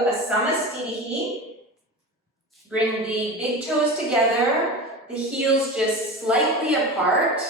into a Samasthiti. Bring the big toes together, the heels just slightly apart.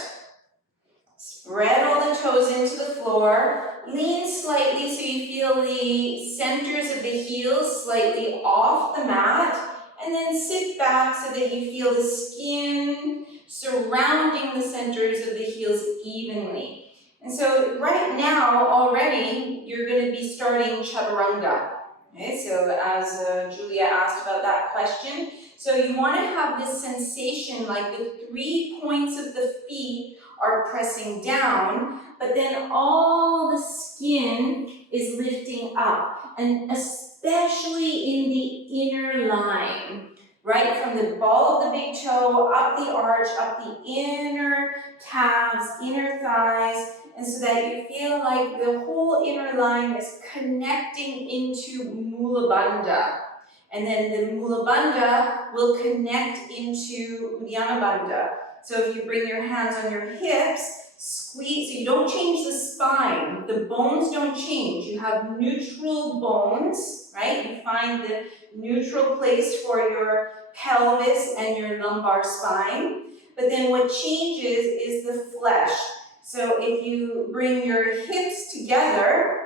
Spread all the toes into the floor. Lean slightly so you feel the centers of the heels slightly off the mat. And then sit back so that you feel the skin surrounding the centers of the heels evenly. And so right now already you're going to be starting chaturanga. Okay, so as Julia asked about that question, so you want to have this sensation like the 3 points of the feet are pressing down, but then all the skin is lifting up, and especially in the inner line, right from the ball of the big toe, up the arch, up the inner calves, inner thighs, and so that you feel like the whole inner line is connecting into Mula Bandha. And then the Mula Bandha will connect into Uddiyana Bandha. So if you bring your hands on your hips, squeeze, so you don't change the spine. The bones don't change. You have neutral bones, right? You find the neutral place for your pelvis and your lumbar spine. But then what changes is the flesh. So if you bring your hips together,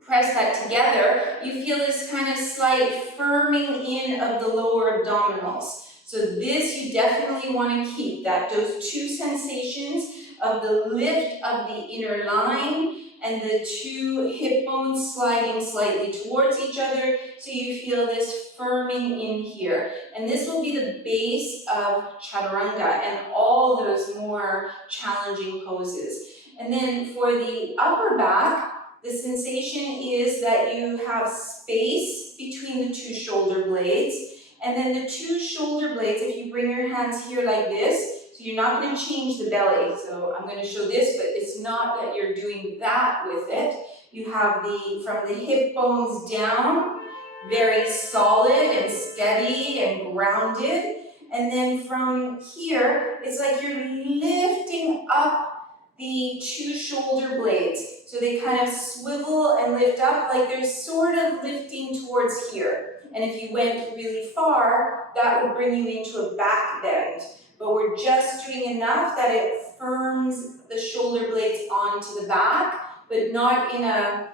press that together, you feel this kind of slight firming in of the lower abdominals. So this you definitely want to keep, those 2 sensations of the lift of the inner line and the 2 hip bones sliding slightly towards each other, so you feel this firming in here. And this will be the base of chaturanga and all those more challenging poses. And then for the upper back, the sensation is that you have space between the 2 shoulder blades, and then the 2 shoulder blades, if you bring your hands here like this, so you're not going to change the belly. So I'm going to show this, but it's not that you're doing that with it. You have from the hip bones down, very solid and steady and grounded. And then from here, it's like you're lifting up the 2 shoulder blades. So they kind of swivel and lift up, like they're sort of lifting towards here. And if you went really far, that would bring you into a back bend. But we're just doing enough that it firms the shoulder blades onto the back, but not in a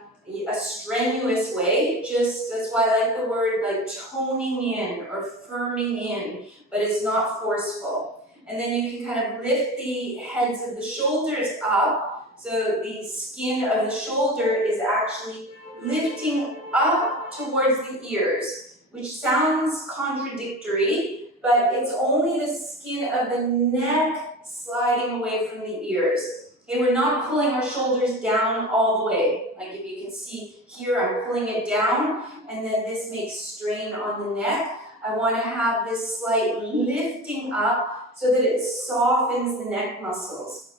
strenuous way. Just, that's why I like the word like toning in or firming in, but it's not forceful. And then you can kind of lift the heads of the shoulders up, so the skin of the shoulder is actually lifting up towards the ears, which sounds contradictory, but it's only the skin of the neck sliding away from the ears. Okay, we're not pulling our shoulders down all the way. Like if you can see here, I'm pulling it down, and then this makes strain on the neck. I want to have this slight lifting up so that it softens the neck muscles.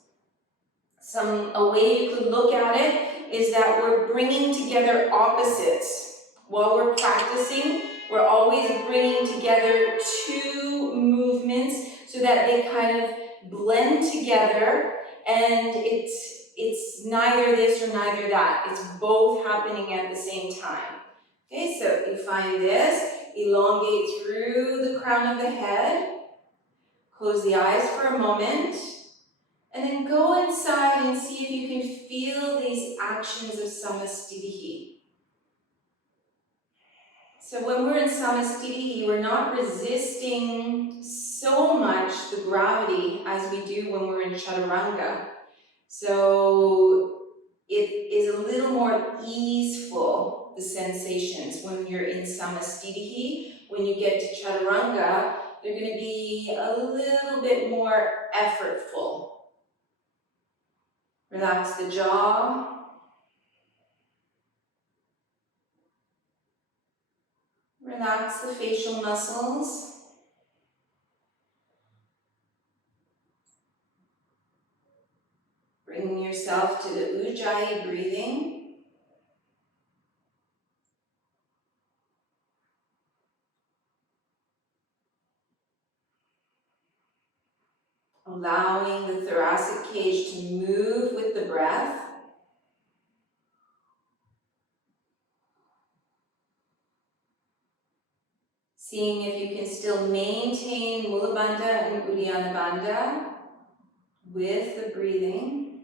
A way you could look at it is that we're bringing together opposites. While we're practicing, we're always bringing together 2 movements so that they kind of blend together, and it's neither this or neither that. It's both happening at the same time. Okay, so if you find this, elongate through the crown of the head, close the eyes for a moment, and then go inside and see if you can feel these actions of Samasthiti. So when we're in Samasthiti, we're not resisting so much the gravity as we do when we're in Chaturanga. So it is a little more easeful, the sensations, when you're in Samasthiti. When you get to Chaturanga, they're going to be a little bit more effortful. Relax the jaw. Relax the facial muscles. Bringing yourself to the Ujjayi breathing. Allowing the thoracic cage to move with the breath. Seeing if you can still maintain Mula Bandha and Uddiyana Bandha with the breathing.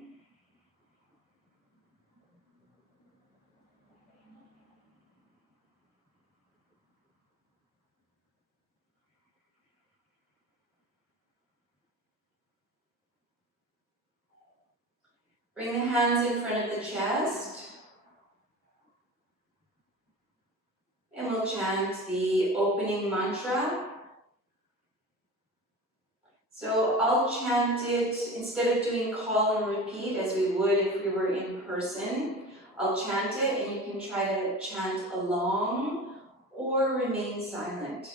Bring the hands in front of the chest. And we'll chant the opening mantra. So I'll chant it, instead of doing call and repeat as we would if we were in person, I'll chant it and you can try to chant along or remain silent.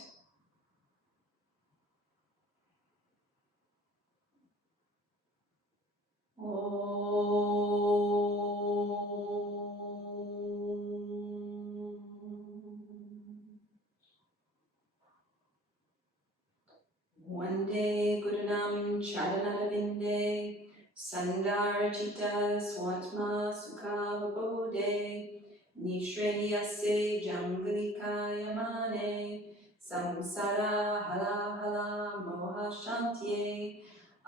Vande Gurunam Charanarvinde Sandarchita Swatma Sukha Bodhe Nishreyase Jangalika Yamane Samsara Hala Hala Moha Shantye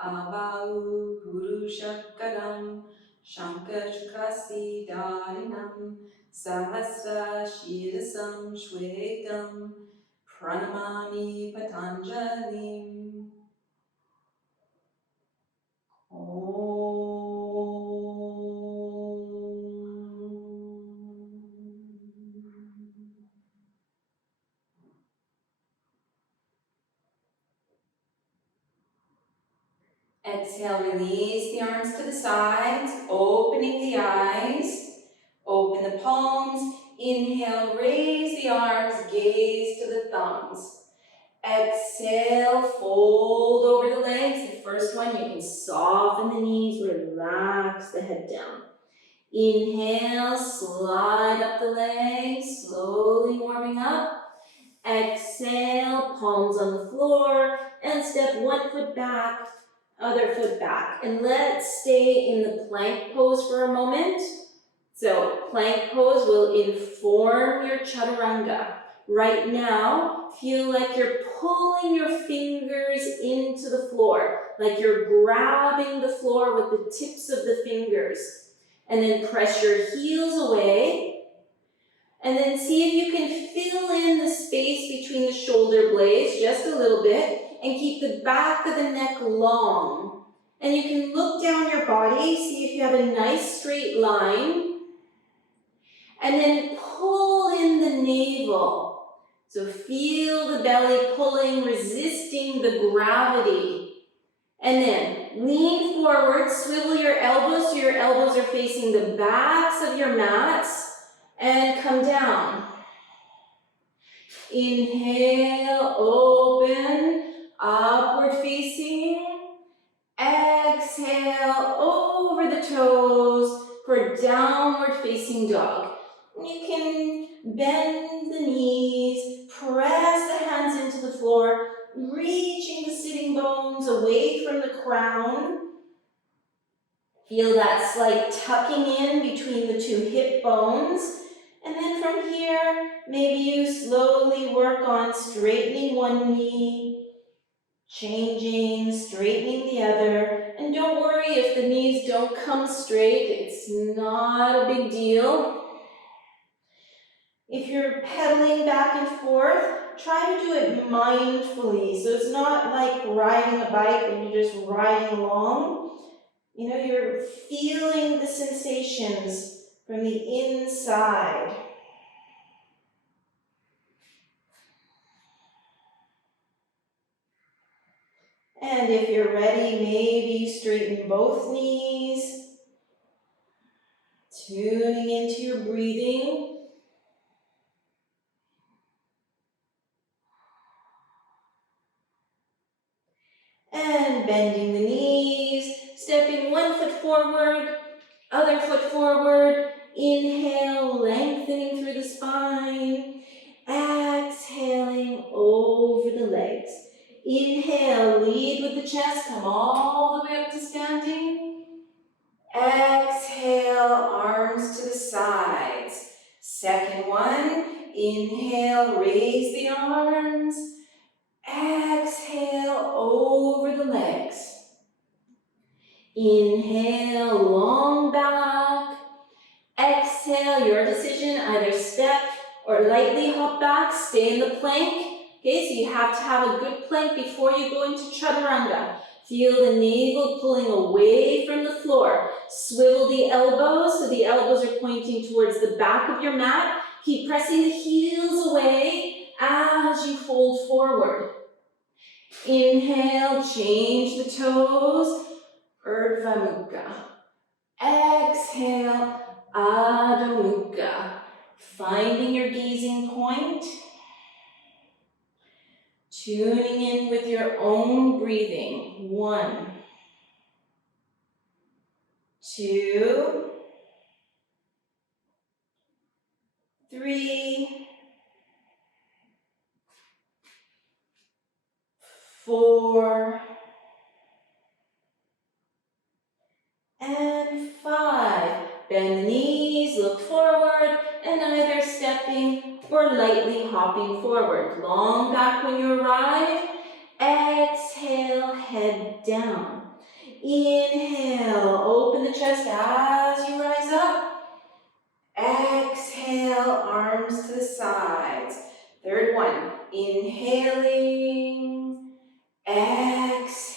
Abau Purushakaram Shankashkasi Darinam Sahasra Shirasam Shwetam Pranamami Patanjalim. Exhale, release the arms to the sides, opening the eyes, open the palms. Inhale, raise the arms, gaze to the thumbs. Exhale, fold over the legs. The first one, you can soften the knees, relax the head down. Inhale, slide up the legs, slowly warming up. Exhale, palms on the floor, and step one foot back, other foot back. And let's stay in the plank pose for a moment. So, plank pose will inform your chaturanga. Right now, feel like you're pulling your fingers into the floor, like you're grabbing the floor with the tips of the fingers. And then press your heels away. And then see if you can fill in the space between the shoulder blades just a little bit and keep the back of the neck long. And you can look down your body, see if you have a nice straight line. And then pull in the navel. So feel the belly pulling, resisting the gravity. And then lean forward, swivel your elbows so your elbows are facing the backs of your mats. And come down. Inhale, open, upward facing. Exhale, over the toes for downward facing dog. You can bend the knees, press the hands into the floor, reaching the sitting bones away from the crown. Feel that slight tucking in between the two hip bones. And then from here, maybe you slowly work on straightening one knee, changing, straightening the other. And don't worry if the knees don't come straight, it's not a big deal. If you're pedaling back and forth, try to do it mindfully. So it's not like riding a bike and you're just riding along. You know, you're feeling the sensations from the inside. And if you're ready, maybe straighten both knees, tuning into your breathing. And bending the knees, stepping one foot forward, other foot forward. Inhale, lengthening through the spine. Exhaling over the legs. Inhale, lead with the chest, come all the way up to standing. Exhale, arms to the sides. Second one, inhale, raise the arms. Inhale, long back. Exhale, your decision, either step or lightly hop back, stay in the plank. Okay, so you have to have a good plank before you go into chaturanga. Feel the navel pulling away from the floor. Swivel the elbows, so the elbows are pointing towards the back of your mat. Keep pressing the heels away as you fold forward. Inhale, change the toes. Urdhva Mukha. Exhale, Adho Mukha. Finding your gazing point. Tuning in with your own breathing. 1, 2, 3, 4, and 5. Bend the knees, look forward, and either stepping or lightly hopping forward. Long back when you arrive. Exhale, head down. Inhale, open the chest as you rise up. Exhale, arms to the sides. Third one, inhaling, exhaling.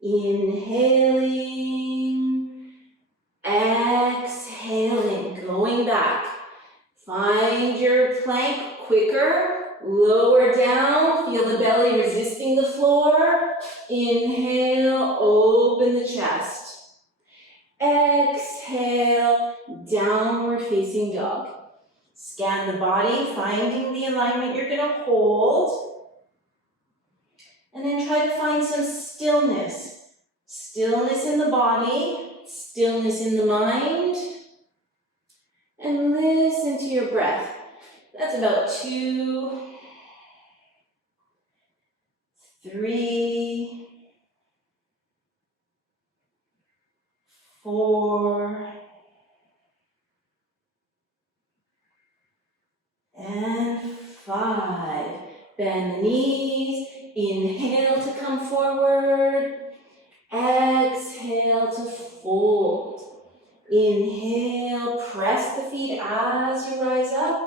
Inhaling, exhaling, going back. Find your plank quicker, lower down, feel the belly resisting the floor. Inhale, open the chest. Exhale, downward facing dog. Scan the body, finding the alignment you're going to hold. And then try to find some stillness. Stillness in the body, stillness in the mind. And listen to your breath. That's about 2, 3, 4, and 5. Bend the knees. Inhale to come forward. Exhale to fold. Inhale, press the feet as you rise up.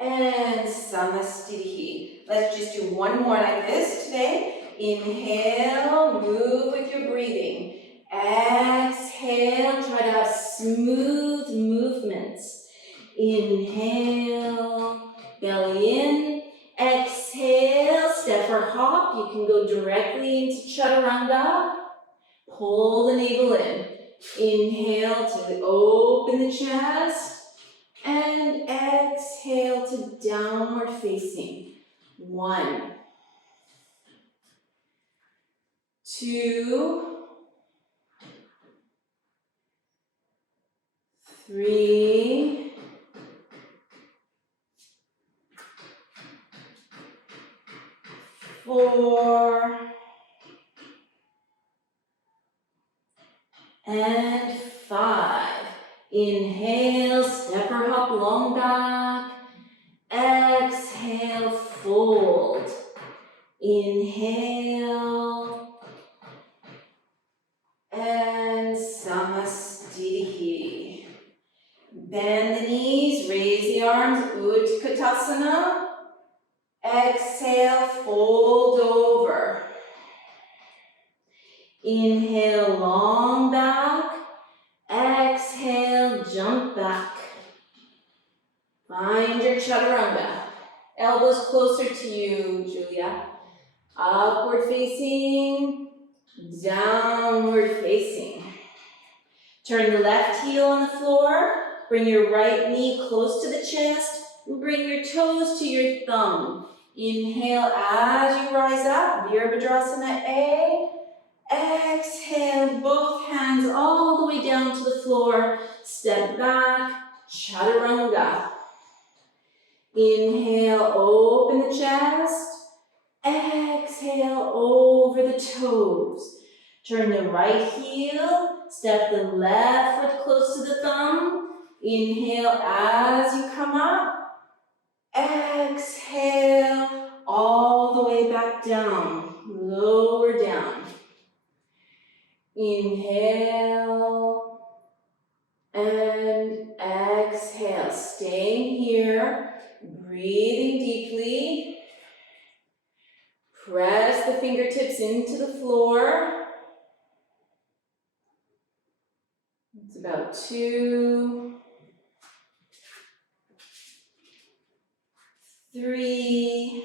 And Samasthiti. Let's just do one more like this today. Inhale, move with your breathing. Exhale, try to have smooth movements. Inhale, belly in. Exhale, step or hop. You can go directly into chaturanga. Pull the navel in. Inhale to open the chest. And exhale to downward facing. 1, 2, 3, 4, and 5. Inhale, step or hop, long back. Exhale, fold. Inhale. And Samasthiti. Bend the knees, raise the arms, Utkatasana. Exhale, fold over. Inhale, long back. Exhale, jump back. Find your chaturanga. Elbows closer to you, Julia. Upward facing, downward facing. Turn the left heel on the floor. Bring your right knee close to the chest. And bring your toes to your thumb. Inhale as you rise up, Virabhadrasana A. Exhale, both hands all the way down to the floor. Step back, chaturanga. Inhale, open the chest. Exhale, over the toes. Turn the right heel. Step the left foot close to the thumb. Inhale as you come up. Exhale, all the way back down. Lower down. Inhale and exhale. Staying here, breathing deeply. Press the fingertips into the floor. It's about 2, 3,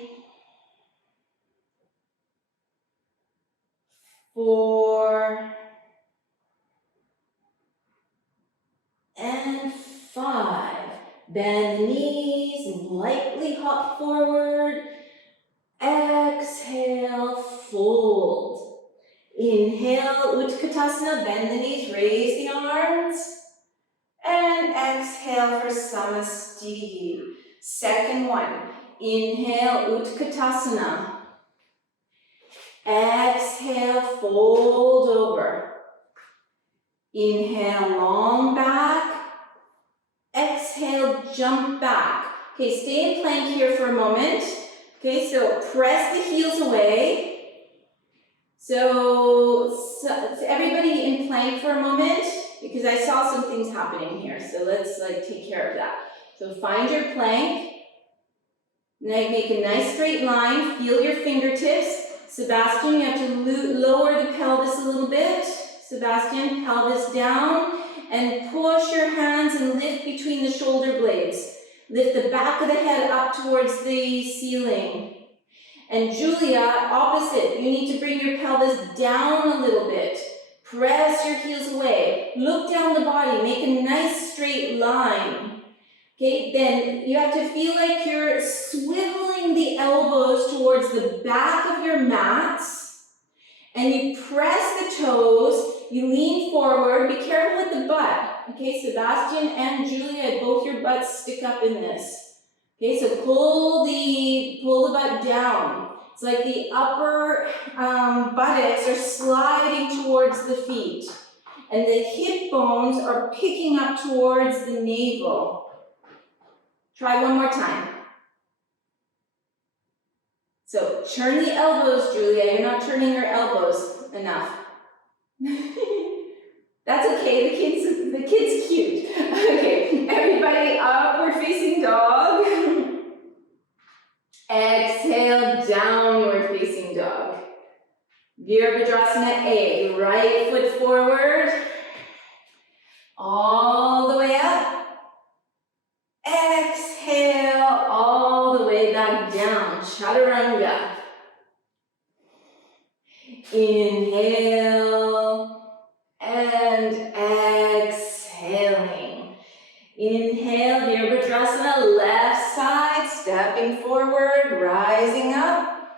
4, and 5. Bend the knees, lightly hop forward. Exhale, fold. Inhale, Utkatasana, bend the knees, raise the arms. And exhale for Samasthiti. Second one. Inhale, Utkatasana. Exhale, fold over. Inhale, long back. Exhale, jump back. Okay, stay in plank here for a moment. Okay, so press the heels away. So everybody in plank for a moment, because I saw some things happening here. So let's take care of that. So find your plank. Make a nice straight line. Feel your fingertips. Sebastian, you have to lower the pelvis a little bit. Sebastian, pelvis down. And push your hands and lift between the shoulder blades. Lift the back of the head up towards the ceiling. And Julia, opposite. You need to bring your pelvis down a little bit. Press your heels away. Look down the body. Make a nice straight line. Okay, then you have to feel like you're swiveling the elbows towards the back of your mats. And you press the toes. You lean forward. Be careful with the butt. Okay, Sebastian and Julia, both your butts stick up in this. Okay, so pull the butt down. It's like the upper buttocks are sliding towards the feet. And the hip bones are picking up towards the navel. Try one more time. So turn the elbows, Julia. You're not turning your elbows enough. That's okay, the kid's cute. Okay, everybody, upward facing dog. Exhale, downward facing dog. Virabhadrasana A, right foot forward. All the way up. Exhale, all the way back down. Chaturanga. Inhale. And exhaling. Inhale, Virabhadrasana, left side, stepping forward, rising up.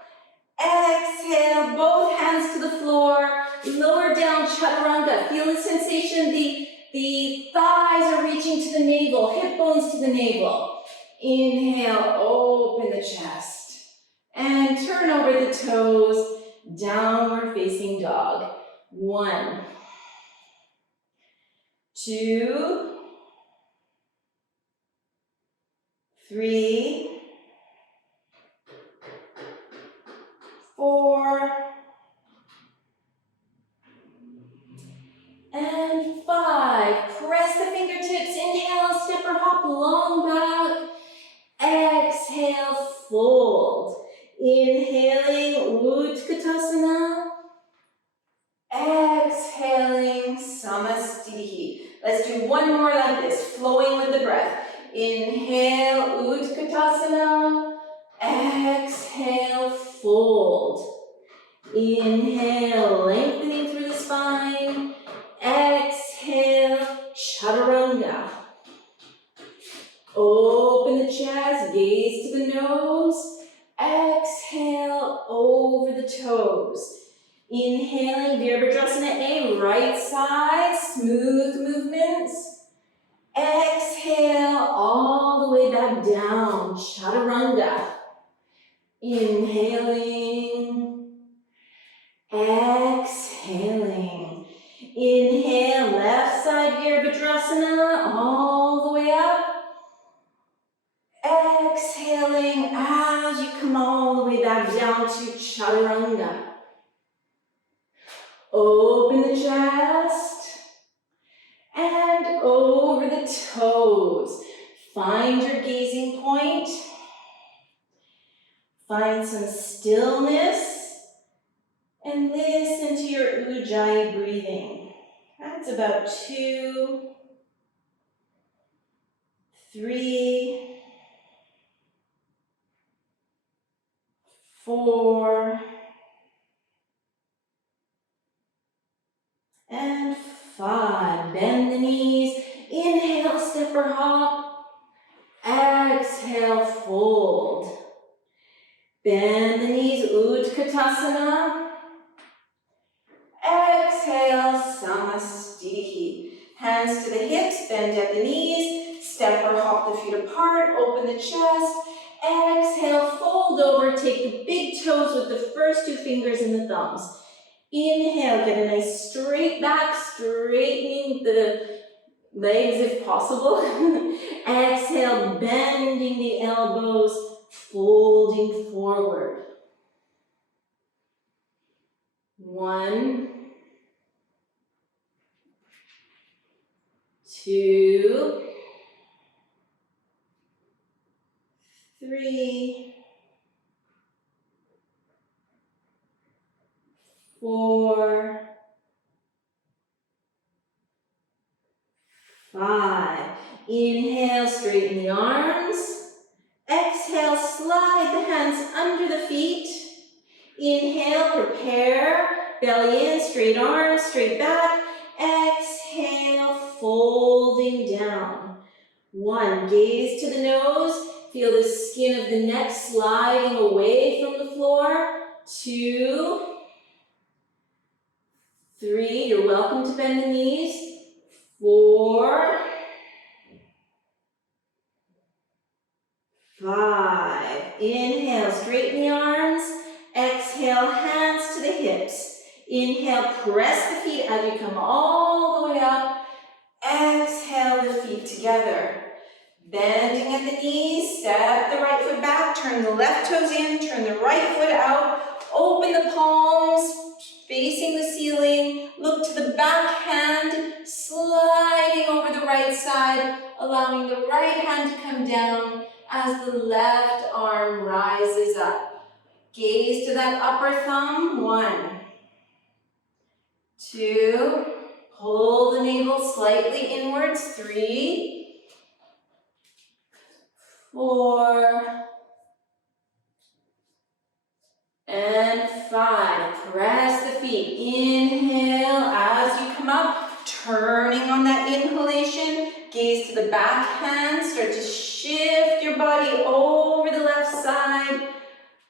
Exhale, both hands to the floor, lower down, Chaturanga. Feel the sensation, the thighs are reaching to the navel, hip bones to the navel. Inhale, open the chest. And turn over the toes, downward facing dog. 1, 2, 3, 4, and 5. Press the fingertips. Inhale, step or hop, long back. Exhale, fold. Inhaling, Utkatasana. Exhaling, Samasthiti. Let's do one more like this, flowing with the breath. Inhale, Utkatasana. Exhale, fold. Inhale, lengthening through the spine. Exhale, Chaturanga. Open the chest, gaze to the nose. Exhale, over the toes. Inhaling, Virabhadrasana A, right side, smooth movements. Exhale, all the way back down, Chaturanga. Inhaling, exhaling. Inhale, left side Virabhadrasana, all the way up. Exhaling as you come all the way back down to Chaturanga. Open the chest and over the toes. Find your gazing point. Find some stillness and listen to your Ujjayi breathing. That's about 2, 3, 4, and 5. Bend the knees. Inhale, step or hop. Exhale, fold. Bend the knees, Utkatasana. Exhale, Samasthiti. Hands to the hips, bend at the knees. Step or hop the feet apart, open the chest. Exhale, fold over, take the big toes with the first 2 fingers and the thumbs. Inhale, get a nice straight back, straightening the legs if possible. Exhale, bending the elbows, folding forward. 1, 2, 3, 4, 5. Inhale, straighten the arms. Exhale, slide the hands under the feet. Inhale, prepare, belly in, straight arms, straight back. Exhale, folding down. 1, gaze to the nose. Feel the skin of the neck sliding away from the floor. 2, 3, you're welcome to bend the knees. 4, 5. Inhale, straighten the arms. Exhale, hands to the hips. Inhale, press the feet as you come all the way up. Exhale, the feet together. Bending at the knees, step the right foot back, turn the left toes in, turn the right foot out. Open the palms, facing the ceiling. Look to the back hand, sliding over the right side, allowing the right hand to come down as the left arm rises up. Gaze to that upper thumb. 1, 2, pull the navel slightly inwards. 3, 4, and 5. Press the feet. Inhale as you come up, turning on that inhalation. Gaze to the back hand. Start to shift your body over the left side.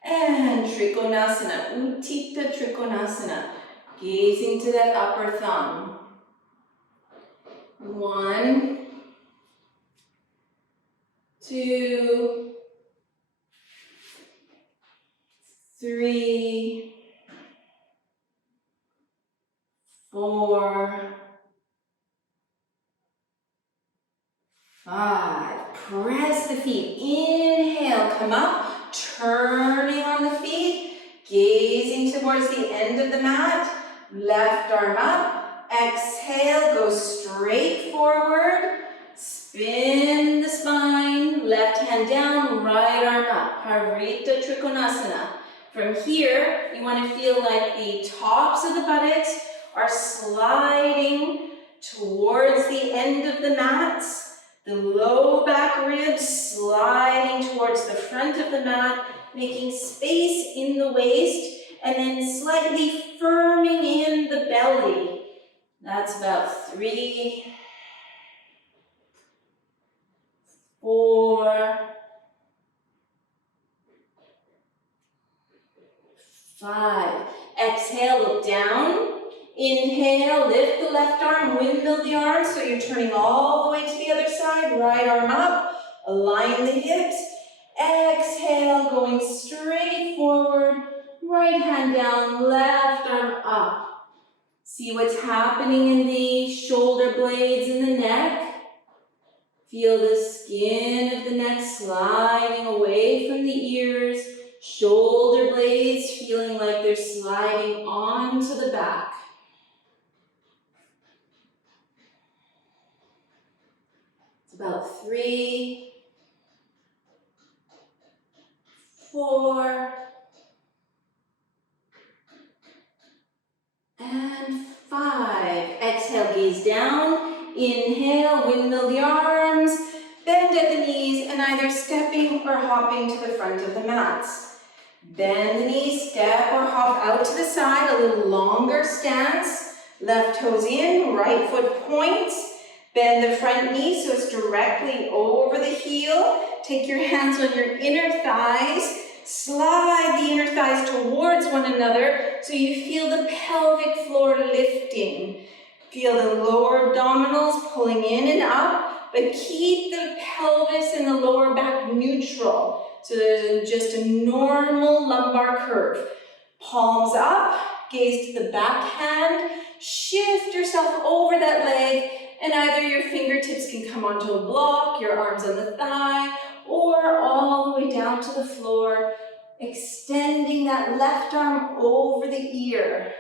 And Trikonasana, Utthita Trikonasana. Gazing to that upper thumb. 1, 2, 3, 4, 5. Press the feet. Inhale, come up, turning on the feet, gazing towards the end of the mat. Left arm up. Exhale, go straight forward. Spin the spine. Left hand down, right arm up. Parivritta Trikonasana. From here, you want to feel like the tops of the buttocks are sliding towards the end of the mats. The low back ribs sliding towards the front of the mat, making space in the waist, and then slightly firming in the belly. That's about 3, 4, 5. Exhale, look down. Inhale, lift the left arm, windmill the arm, so you're turning all the way to the other side. Right arm up, align the hips. Exhale, going straight forward. Right hand down, left arm up. See what's happening in the shoulder blades in the neck. Feel the skin of the neck sliding away from the ears. Shoulder blades feeling like they're sliding onto the back. About 3, 4, and 5. Exhale, gaze down. Inhale, windmill the arms. Bend at the knees and either stepping or hopping to the front of the mats. Bend the knees, step or hop out to the side, a little longer stance. Left toes in, right foot points. Bend the front knee so it's directly over the heel. Take your hands on your inner thighs. Slide the inner thighs towards one another so you feel the pelvic floor lifting. Feel the lower abdominals pulling in and up, but keep the pelvis and the lower back neutral. So there's just a normal lumbar curve. Palms up, gaze to the back hand. Shift yourself over that leg, and either your fingertips can come onto a block, your arms on the thigh, or all the way down to the floor, extending that left arm over the ear.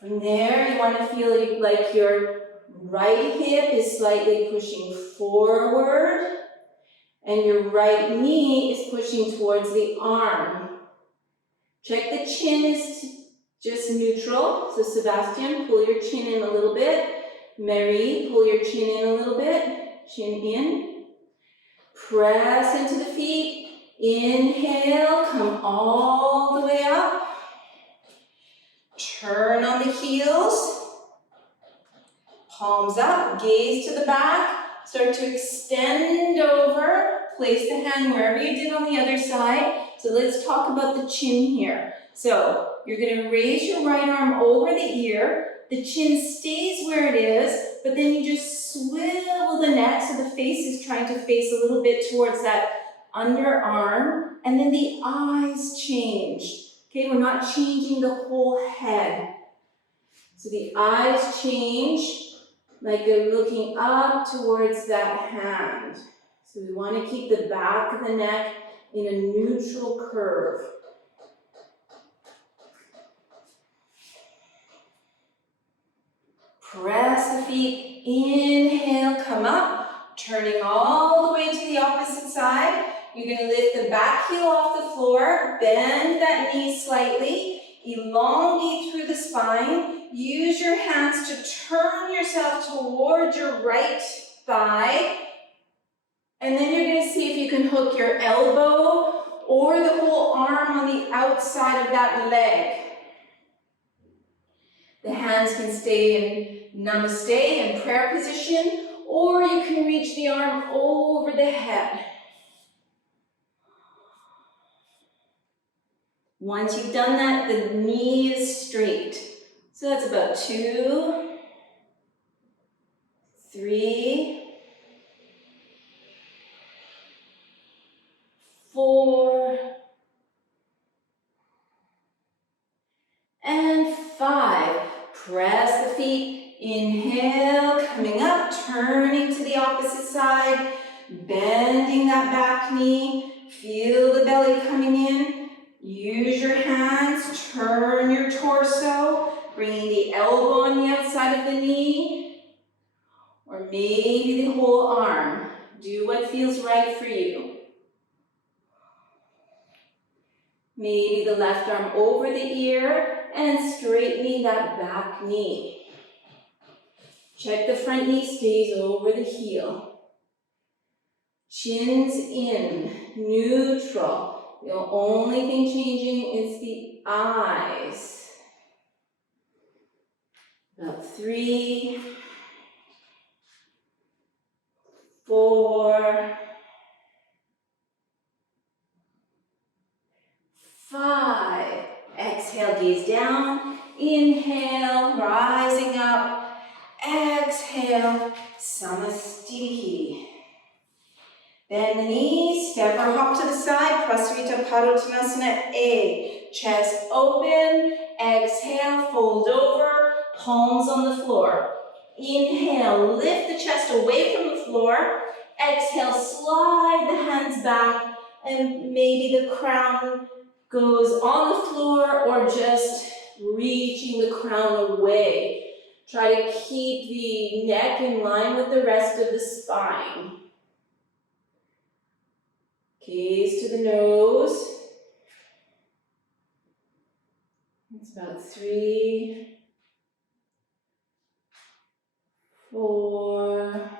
From there, you want to feel like your right hip is slightly pushing forward, and your right knee is pushing towards the arm. Check the chin is just neutral. So Sebastian, pull your chin in a little bit. Mary, pull your chin in a little bit. Chin in. Press into the feet. Inhale, come all the way up. Turn on the heels. Palms up, gaze to the back. Start to extend over. Place the hand wherever you did on the other side. So let's talk about the chin here. So you're going to raise your right arm over the ear. The chin stays where it is, but then you just swivel the neck so the face is trying to face a little bit towards that underarm, and then the eyes change. Okay, we're not changing the whole head. So the eyes change like they're looking up towards that hand. So we want to keep the back of the neck in a neutral curve. Press the feet, inhale, come up, turning all the way to the opposite side. You're going to lift the back heel off the floor, bend that knee slightly, elongate through the spine. Use your hands to turn yourself towards your right thigh. And then you're going to see if you can hook your elbow or the whole arm on the outside of that leg. The hands can stay in Namaste and prayer position, or you can reach the arm over the head. Once you've done that, the knee is straight. So that's about 2, 3, 4, and 5. Press the feet, inhale, coming up, turning to the opposite side, bending that back knee, feel the belly coming in, use your hands, turn your torso, bringing the elbow on the outside of the knee, or maybe the whole arm. Do what feels right for you. Maybe the left arm over the ear and straightening that back knee. Check the front knee stays over the heel. Chin's in, neutral. The only thing changing is the eyes. About 3, 4, 5. Exhale, gaze down. Inhale, rising up. Exhale, Samasthiti. Bend the knees, step or hop to the side. Prasarita Padottanasana A. Chest open. Exhale, fold over. Palms on the floor. Inhale, lift the chest away from the floor. Exhale, slide the hands back, and maybe the crown goes on the floor or just reaching the crown away. Try to keep the neck in line with the rest of the spine. Gaze to the nose. It's about 3, 4,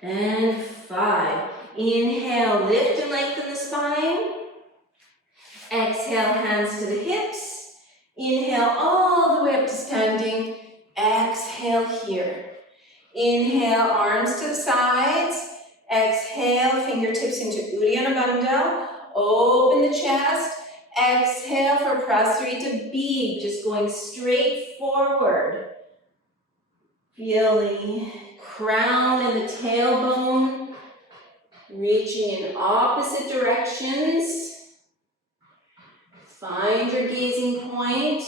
and 5. Inhale, lift and lengthen the spine. Exhale, hands to the hips. Inhale all the way up to standing. Exhale here. Inhale, arms to the sides. Exhale, fingertips into Uddiyana Bandha. Open the chest. Exhale for Prasarita B, just going straight forward. Feel the crown and the tailbone reaching in opposite directions. Find your gazing point.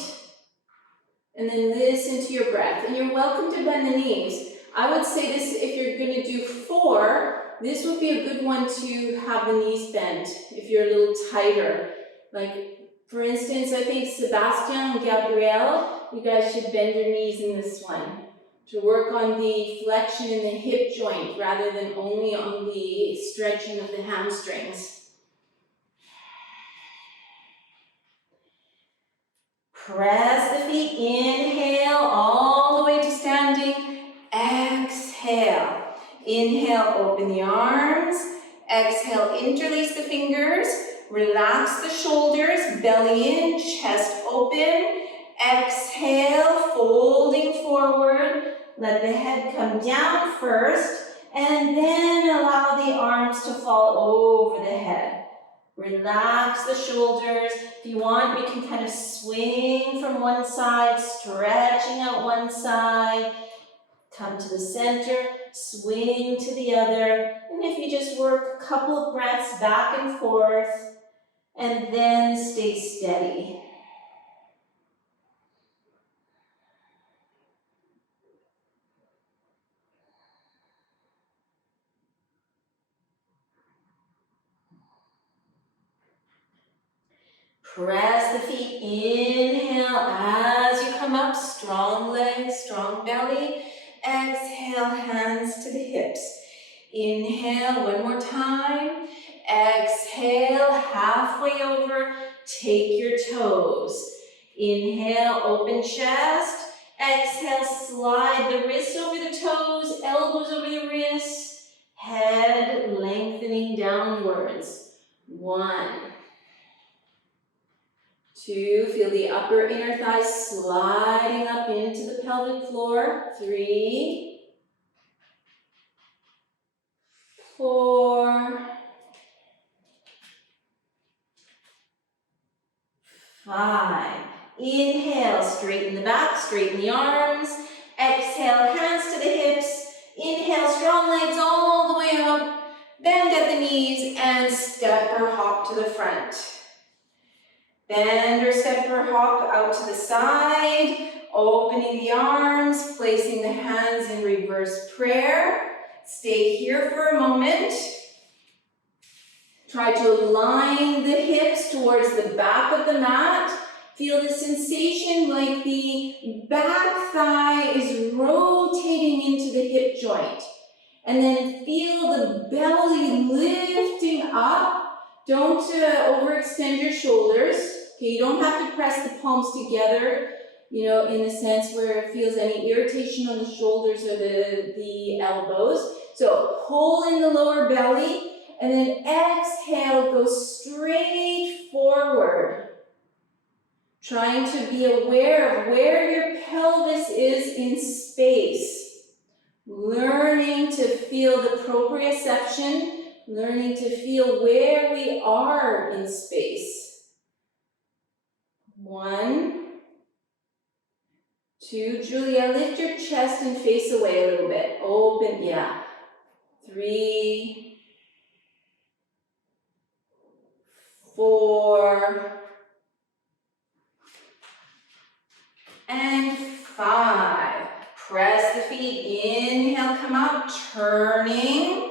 And then listen to your breath. And you're welcome to bend the knees. I would say this, if you're going to do 4, this would be a good one to have the knees bent if you're a little tighter. Like, for instance, I think Sebastian and Gabrielle, you guys should bend your knees in this one to work on the flexion in the hip joint rather than only on the stretching of the hamstrings. Press the feet, inhale all the way to standing, exhale. Inhale, open the arms, exhale, interlace the fingers, relax the shoulders, belly in, chest open, exhale, folding forward, let the head come down first, and then allow the arms to fall over the head. Relax the shoulders. If you want, you can kind of swing from one side, stretching out one side. Come to the center, swing to the other. And if you just work a couple of breaths back and forth, and then stay steady. Press the feet, inhale as you come up, strong legs, strong belly. Exhale, hands to the hips. Inhale, one more time. Exhale, halfway over, take your toes. Inhale, open chest. Exhale, slide the wrists over the toes, elbows over the wrists, head lengthening downwards. 1, 2, feel the upper inner thighs sliding up into the pelvic floor. 3, 4, 5. Inhale, straighten the back, straighten the arms. Exhale, hands to the hips. Inhale, strong legs all the way up. Bend at the knees and step or hop to the front. Bend or step or hop out to the side, opening the arms, placing the hands in reverse prayer. Stay here for a moment. Try to align the hips towards the back of the mat. Feel the sensation like the back thigh is rotating into the hip joint. And then feel the belly lifting up. Don't overextend your shoulders. Okay, you don't have to press the palms together, in the sense where it feels any irritation on the shoulders or the elbows. So pull in the lower belly, and then exhale, go straight forward. Trying to be aware of where your pelvis is in space. Learning to feel the proprioception. Learning to feel where we are in space. 1, 2, Julia, lift your chest and face away a little bit. Open, yeah. 3, 4, and 5. Press the feet, inhale, come out, turning.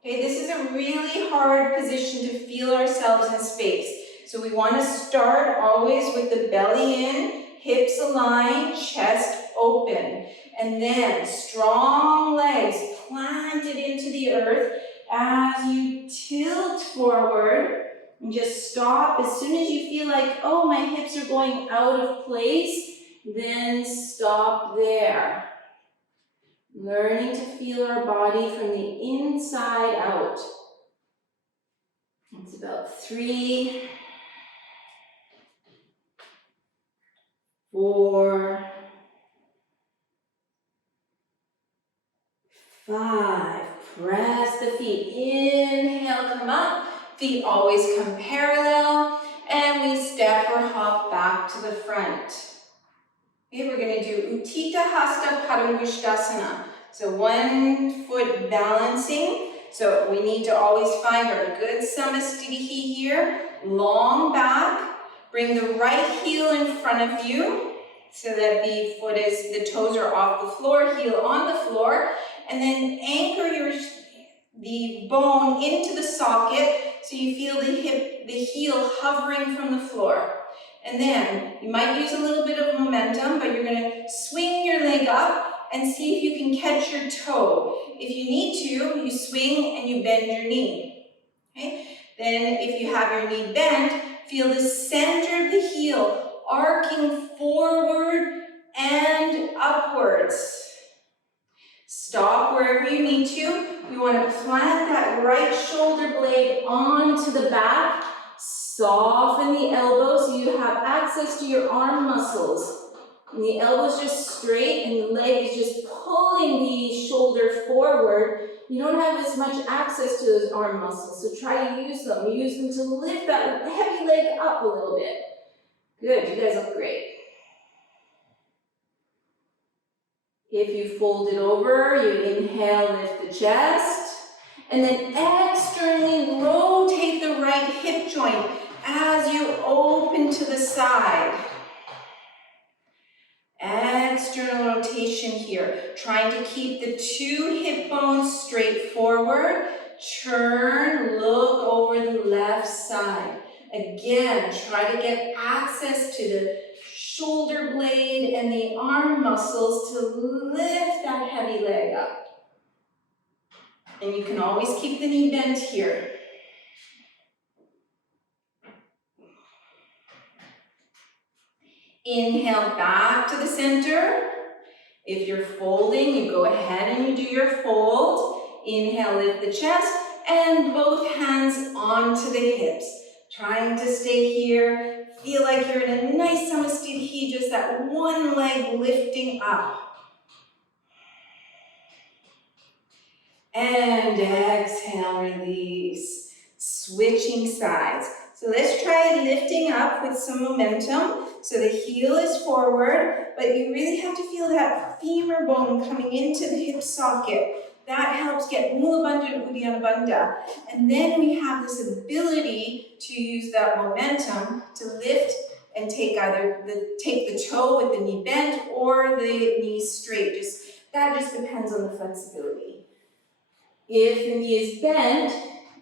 Okay, this is a really hard position to feel ourselves in space. So we want to start always with the belly in, hips aligned, chest open. And then strong legs planted into the earth as you tilt forward. And just stop as soon as you feel like, oh, my hips are going out of place, then stop there. Learning to feel our body from the inside out. It's about 3, 4, 5. Press the feet. Inhale, come up. Feet always come parallel. And we step or hop back to the front. Okay, we're going to do Utthita, Hasta, Padungustasana. So 1 foot balancing. So we need to always find our good Samasthiti here. Long back. Bring the right heel in front of you so that the toes are off the floor, heel on the floor. And then anchor the bone into the socket so you feel the heel hovering from the floor. And then you might use a little bit of momentum, but you're going to swing your leg up and see if you can catch your toe. If you need to, you swing and you bend your knee. Okay? Then if you have your knee bent, feel the center of the heel arcing forward and upwards. Stop wherever you need to. You want to plant that right shoulder blade onto the back. Soften the elbow so you have access to your arm muscles. And the elbow is just straight and the leg is just pulling the shoulder forward. You don't have as much access to those arm muscles, so try to use them. Use them to lift that heavy leg up a little bit. Good, you guys look great. If you fold it over, you inhale, lift the chest, and then externally rotate the right hip joint as you open to the side. External rotation here, trying to keep the 2 hip bones straight forward. Turn, look over the left side. Again, try to get access to the shoulder blade and the arm muscles to lift that heavy leg up. And you can always keep the knee bent here. Inhale back to the center. If you're folding, you go ahead and you do your fold. Inhale, lift the chest, and both hands onto the hips. Trying to stay here. Feel like you're in a nice Samasthiti, just that one leg lifting up. And exhale, release. Switching sides. So let's try lifting up with some momentum. So the heel is forward, but you really have to feel that femur bone coming into the hip socket. That helps get Mula Bandha and Uddiyana Bandha. And then we have this ability to use that momentum to lift and take the toe with the knee bent or the knee straight. That just depends on the flexibility. If the knee is bent,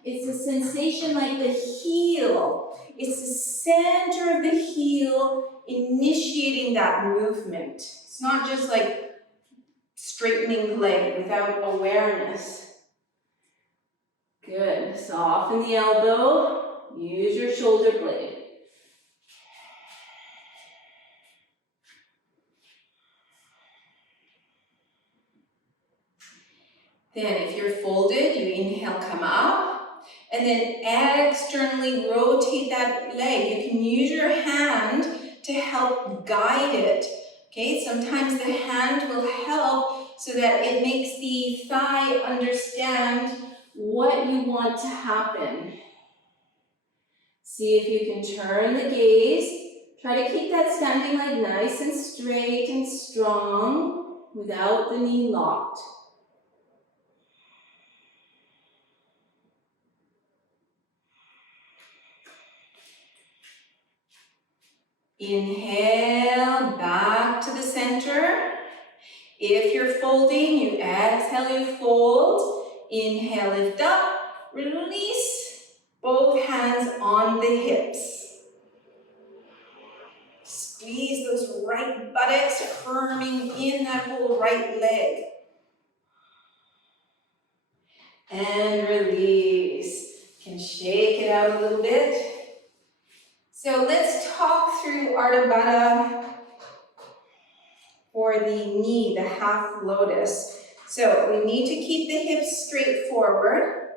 it's a sensation like the heel. It's the center of the heel initiating that movement. It's not just like straightening the leg without awareness. Good. Soften the elbow. Use your shoulder blade. Then if you're folded, you inhale, come up, and then externally rotate that leg. You can use your hand to help guide it. Okay, sometimes the hand will help so that it makes the thigh understand what you want to happen. See if you can turn the gaze. Try to keep that standing leg nice and straight and strong without the knee locked. Inhale, back to the center. If you're folding, you exhale, you fold. Inhale, lift up, release. Both hands on the hips. right buttocks affirming in that whole right leg. And release. You can shake it out a little bit. So let's talk through Ardha Baddha for the knee, the half lotus. So we need to keep the hips straight forward,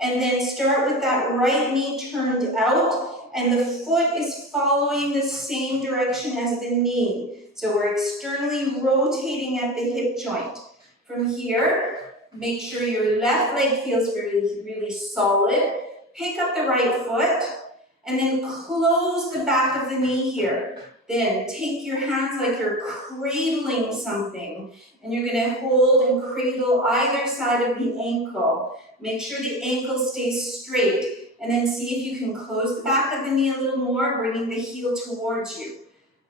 and then start with that right knee turned out, and the foot is following the same direction as the knee. So we're externally rotating at the hip joint. From here, make sure your left leg feels really, really solid. Pick up the right foot, and then close the back of the knee here. Then take your hands like you're cradling something, and you're going to hold and cradle either side of the ankle. Make sure the ankle stays straight, and then see if you can close the back of the knee a little more, bringing the heel towards you.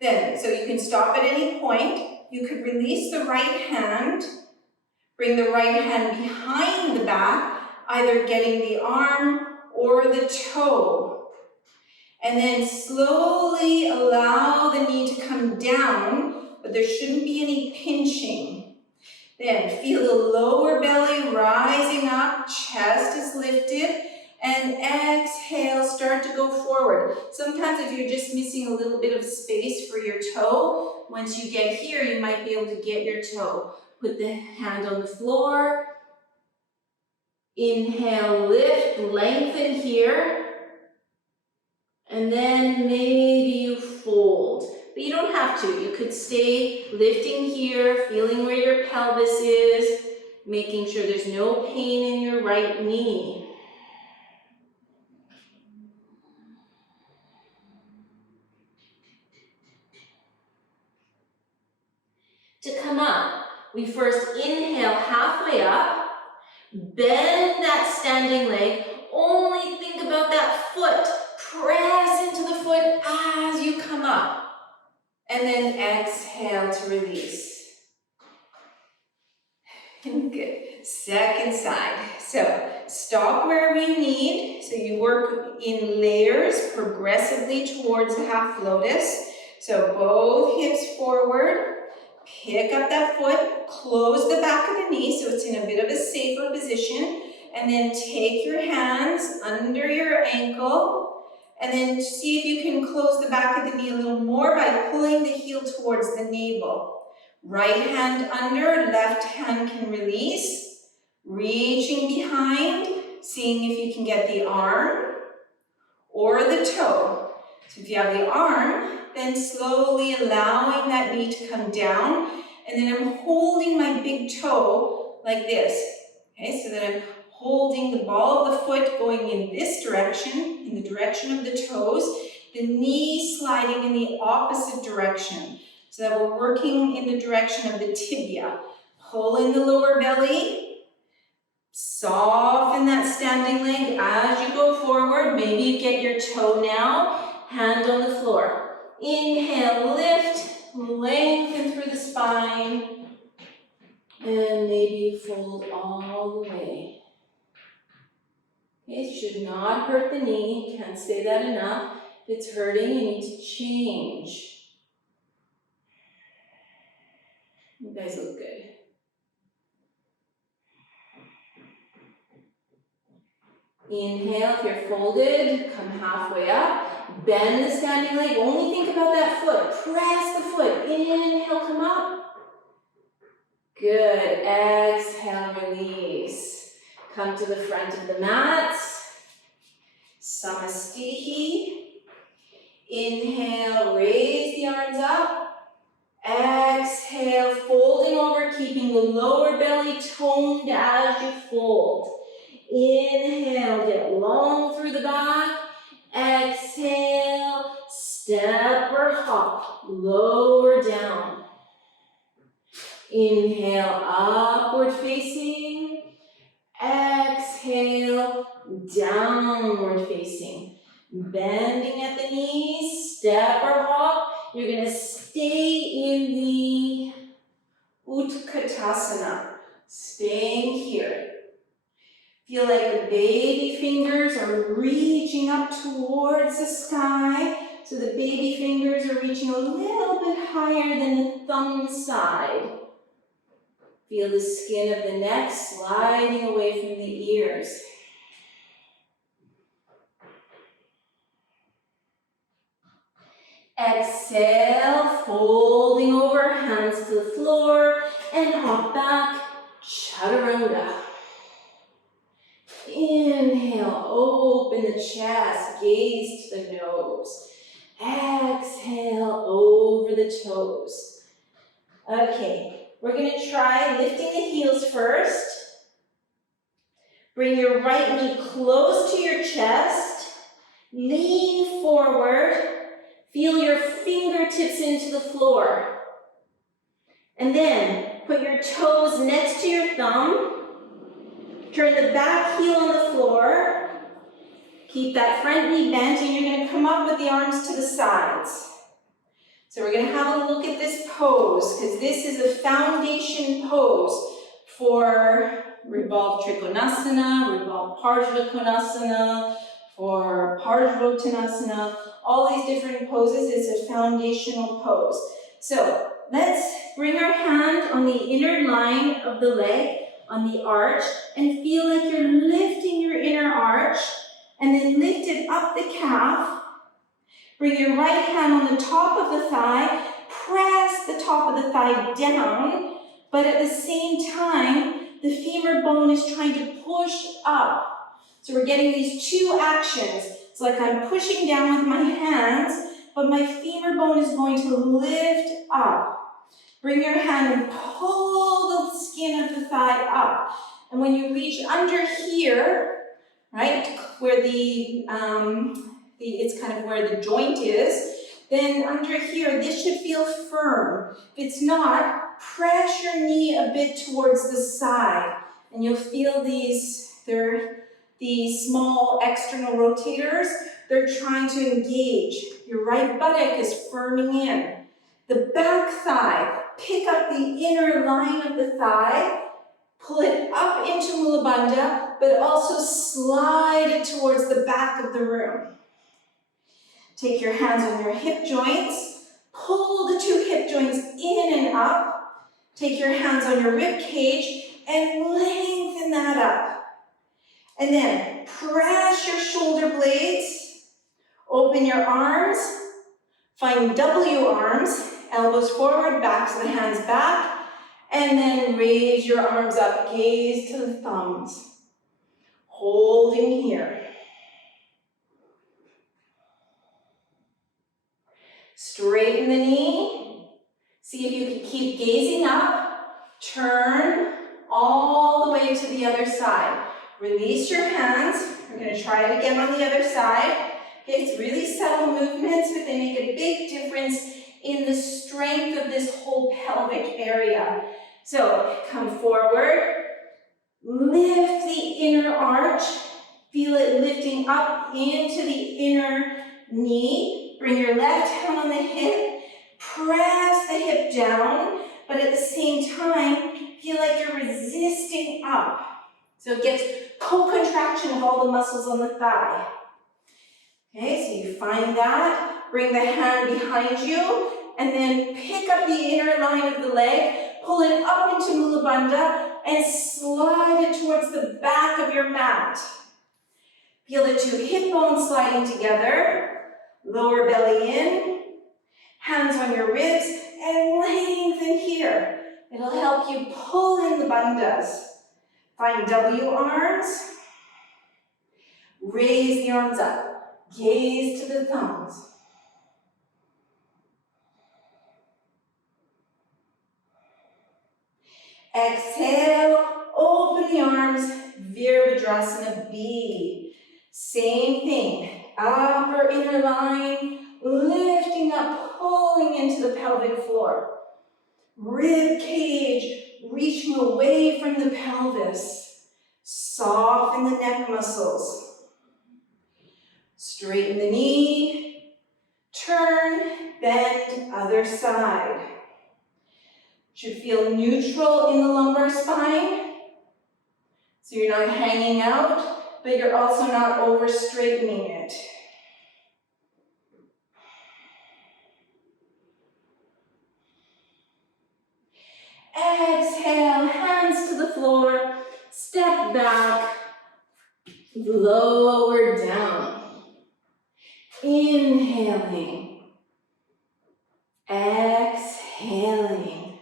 Then, so you can stop at any point. You could release the right hand, bring the right hand behind the back, either getting the arm or the toe. And then slowly allow the knee to come down, but there shouldn't be any pinching. Then feel the lower belly rising up, chest is lifted, and exhale, start to go forward. Sometimes if you're just missing a little bit of space for your toe, once you get here, you might be able to get your toe. Put the hand on the floor. Inhale, lift, lengthen here. And then maybe you fold. But you don't have to. You could stay lifting here, feeling where your pelvis is, making sure there's no pain in your right knee. To come up, we first inhale halfway up, bend that standing leg, only think about that foot. Press into the foot as you come up. And then exhale to release. Good. Second side. So stop wherever you need. So you work in layers progressively towards the half lotus. So both hips forward. Pick up that foot. Close the back of the knee so it's in a bit of a safer position. And then take your hands under your ankle. And then see if you can close the back of the knee a little more by pulling the heel towards the navel. Right hand under, left hand can release. Reaching behind, seeing if you can get the arm or the toe. So if you have the arm, then slowly allowing that knee to come down. And then I'm holding my big toe like this. Okay, so that I'm holding the ball of the foot going in this direction, in the direction of the toes, the knee sliding in the opposite direction, so that we're working in the direction of the tibia. Pull in the lower belly, soften that standing leg as you go forward. Maybe you get your toe now, hand on the floor. Inhale, lift, lengthen through the spine, and maybe fold all the way. It should not hurt the knee. Can't say that enough. If it's hurting, you need to change. You guys look good. Inhale, if you're folded, come halfway up. Bend the standing leg. Only think about that foot. Press the foot. Inhale, come up. Good. Exhale, release. Come to the front of the mat. Samasthiti. Inhale, raise the arms up. Exhale, folding over, keeping the lower belly toned as you fold. Inhale, get long through the back. Exhale, step or hop, lower down. Inhale, upward facing. Exhale, downward facing. Bending at the knees, step or hop. You're going to stay in the Utkatasana, staying here. Feel like the baby fingers are reaching up towards the sky. So So the baby fingers are reaching a little bit higher than the thumb side. Feel the skin of the neck sliding away from the ears. Exhale, folding over, hands to the floor, and hop back, chaturanga. Inhale, open the chest, gaze to the nose. Exhale, over the toes. Okay, we're going to try lifting the heels first. Bring your right knee close to your chest. Lean forward. Feel your fingertips into the floor. And then put your toes next to your thumb. Turn the back heel on the floor. Keep that front knee bent, and you're going to come up with the arms to the sides. So we're going to have a look at this pose, because this is a foundation pose for revolved Trikonasana, revolved Parsvakonasana, for Parsvottanasana, all these different poses. It's a foundational pose. So let's bring our hand on the inner line of the leg, on the arch, and feel like you're lifting your inner arch, and then lift it up the calf. Bring your right hand on the top of the thigh, press the top of the thigh down, but at the same time, the femur bone is trying to push up. So we're getting these two actions. It's like I'm pushing down with my hands, but my femur bone is going to lift up. Bring your hand and pull the skin of the thigh up. And when you reach under here, right, where it's kind of where the joint is, then under here, this should feel firm. If it's not, press your knee a bit towards the side, and you'll feel these small external rotators. They're trying to engage. Your right buttock is firming in. The back thigh, pick up the inner line of the thigh, pull it up into Mula Bandha, but also slide it towards the back of the room. Take your hands on your hip joints, pull the two hip joints in and up. Take your hands on your rib cage and lengthen that up. And then press your shoulder blades, open your arms, find W arms, elbows forward, backs of the hands back, and then raise your arms up, gaze to the thumbs. Holding here. Straighten the knee. See if you can keep gazing up. Turn all the way to the other side. Release your hands. We're going to try it again on the other side. Okay, it's really subtle movements, but they make a big difference in the strength of this whole pelvic area. So come forward. Lift the inner arch. Feel it lifting up into the inner knee. Bring your left hand on the hip. Press the hip down, but at the same time, feel like you're resisting up. So it gets co-contraction of all the muscles on the thigh. Okay, so you find that. Bring the hand behind you, and then pick up the inner line of the leg, pull it up into Mula Bandha, and slide it towards the back of your mat. Feel the two hip bones sliding together. Lower belly in, hands on your ribs, and lengthen here. It'll help you pull in the bandhas. Find W arms. Raise the arms up. Gaze to the thumbs. Exhale, open the arms, Virabhadrasana B. Same thing. Upper inner line, lifting up, pulling into the pelvic floor. Rib cage, reaching away from the pelvis. Soften the neck muscles. Straighten the knee. Turn, bend, other side. Should feel neutral in the lumbar spine. So you're not hanging out, but you're also not over straightening it. Exhale, hands to the floor, step back, lower down. Inhaling, exhaling.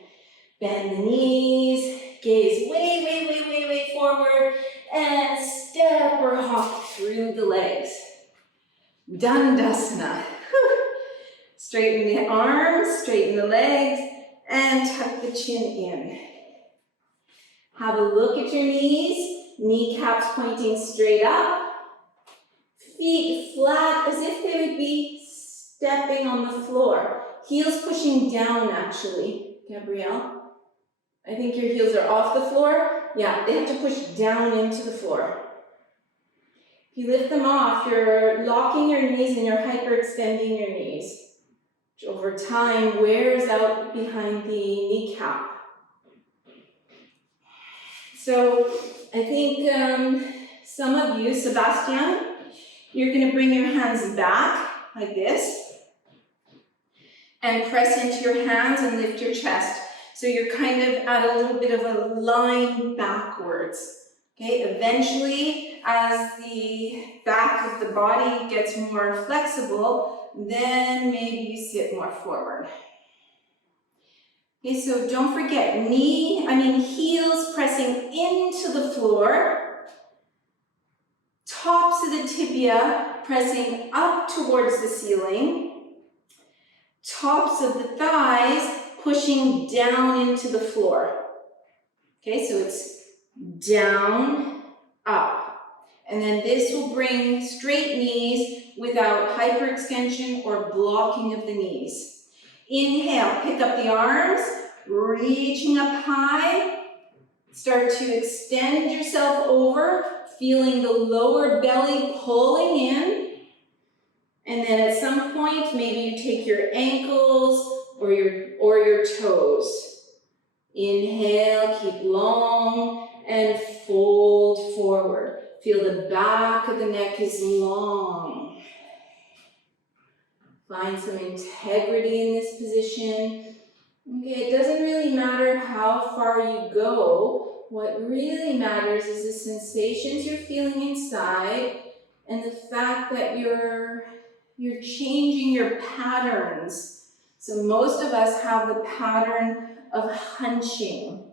Bend the knees, gaze way forward, and step or hop through the legs. Dandasana. Straighten the arms, straighten the legs, and tuck the chin in. Have a look at your knees, kneecaps pointing straight up, feet flat as if they would be stepping on the floor. Heels pushing down actually, Gabrielle. I think your heels are off the floor. Yeah, they have to push down into the floor. If you lift them off, you're locking your knees and you're hyperextending your knees, which over time wears out behind the kneecap. So I think some of you, Sebastian, you're going to bring your hands back like this and press into your hands and lift your chest. So you're kind of at a little bit of a line backwards. Okay, eventually, as the back of the body gets more flexible, then maybe you sit more forward. Okay, so don't forget, heels pressing into the floor, tops of the tibia pressing up towards the ceiling, tops of the thighs pushing down into the floor. Okay, so it's down, up. And then this will bring straight knees without hyperextension or blocking of the knees. Inhale, pick up the arms, reaching up high. Start to extend yourself over, feeling the lower belly pulling in. And then at some point, maybe you take your ankles or your toes. Inhale, keep long, and fold forward. Feel the back of the neck is long. Find some integrity in this position. Okay, it doesn't really matter how far you go. What really matters is the sensations you're feeling inside and the fact that you're changing your patterns. So most of us have the pattern of hunching,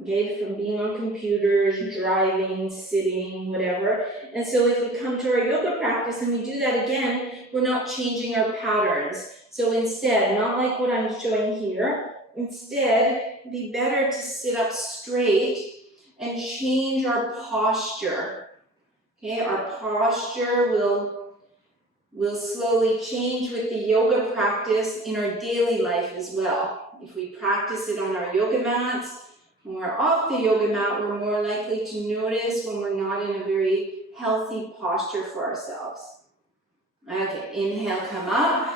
okay, from being on computers, driving, sitting, whatever. And so if we come to our yoga practice and we do that again, we're not changing our patterns. So instead, not like what I'm showing here, instead, it'd be better to sit up straight and change our posture. Okay, our posture will slowly change with the yoga practice in our daily life as well. If we practice it on our yoga mats, when we're off the yoga mat, we're more likely to notice when we're not in a very healthy posture for ourselves. Okay, inhale, come up.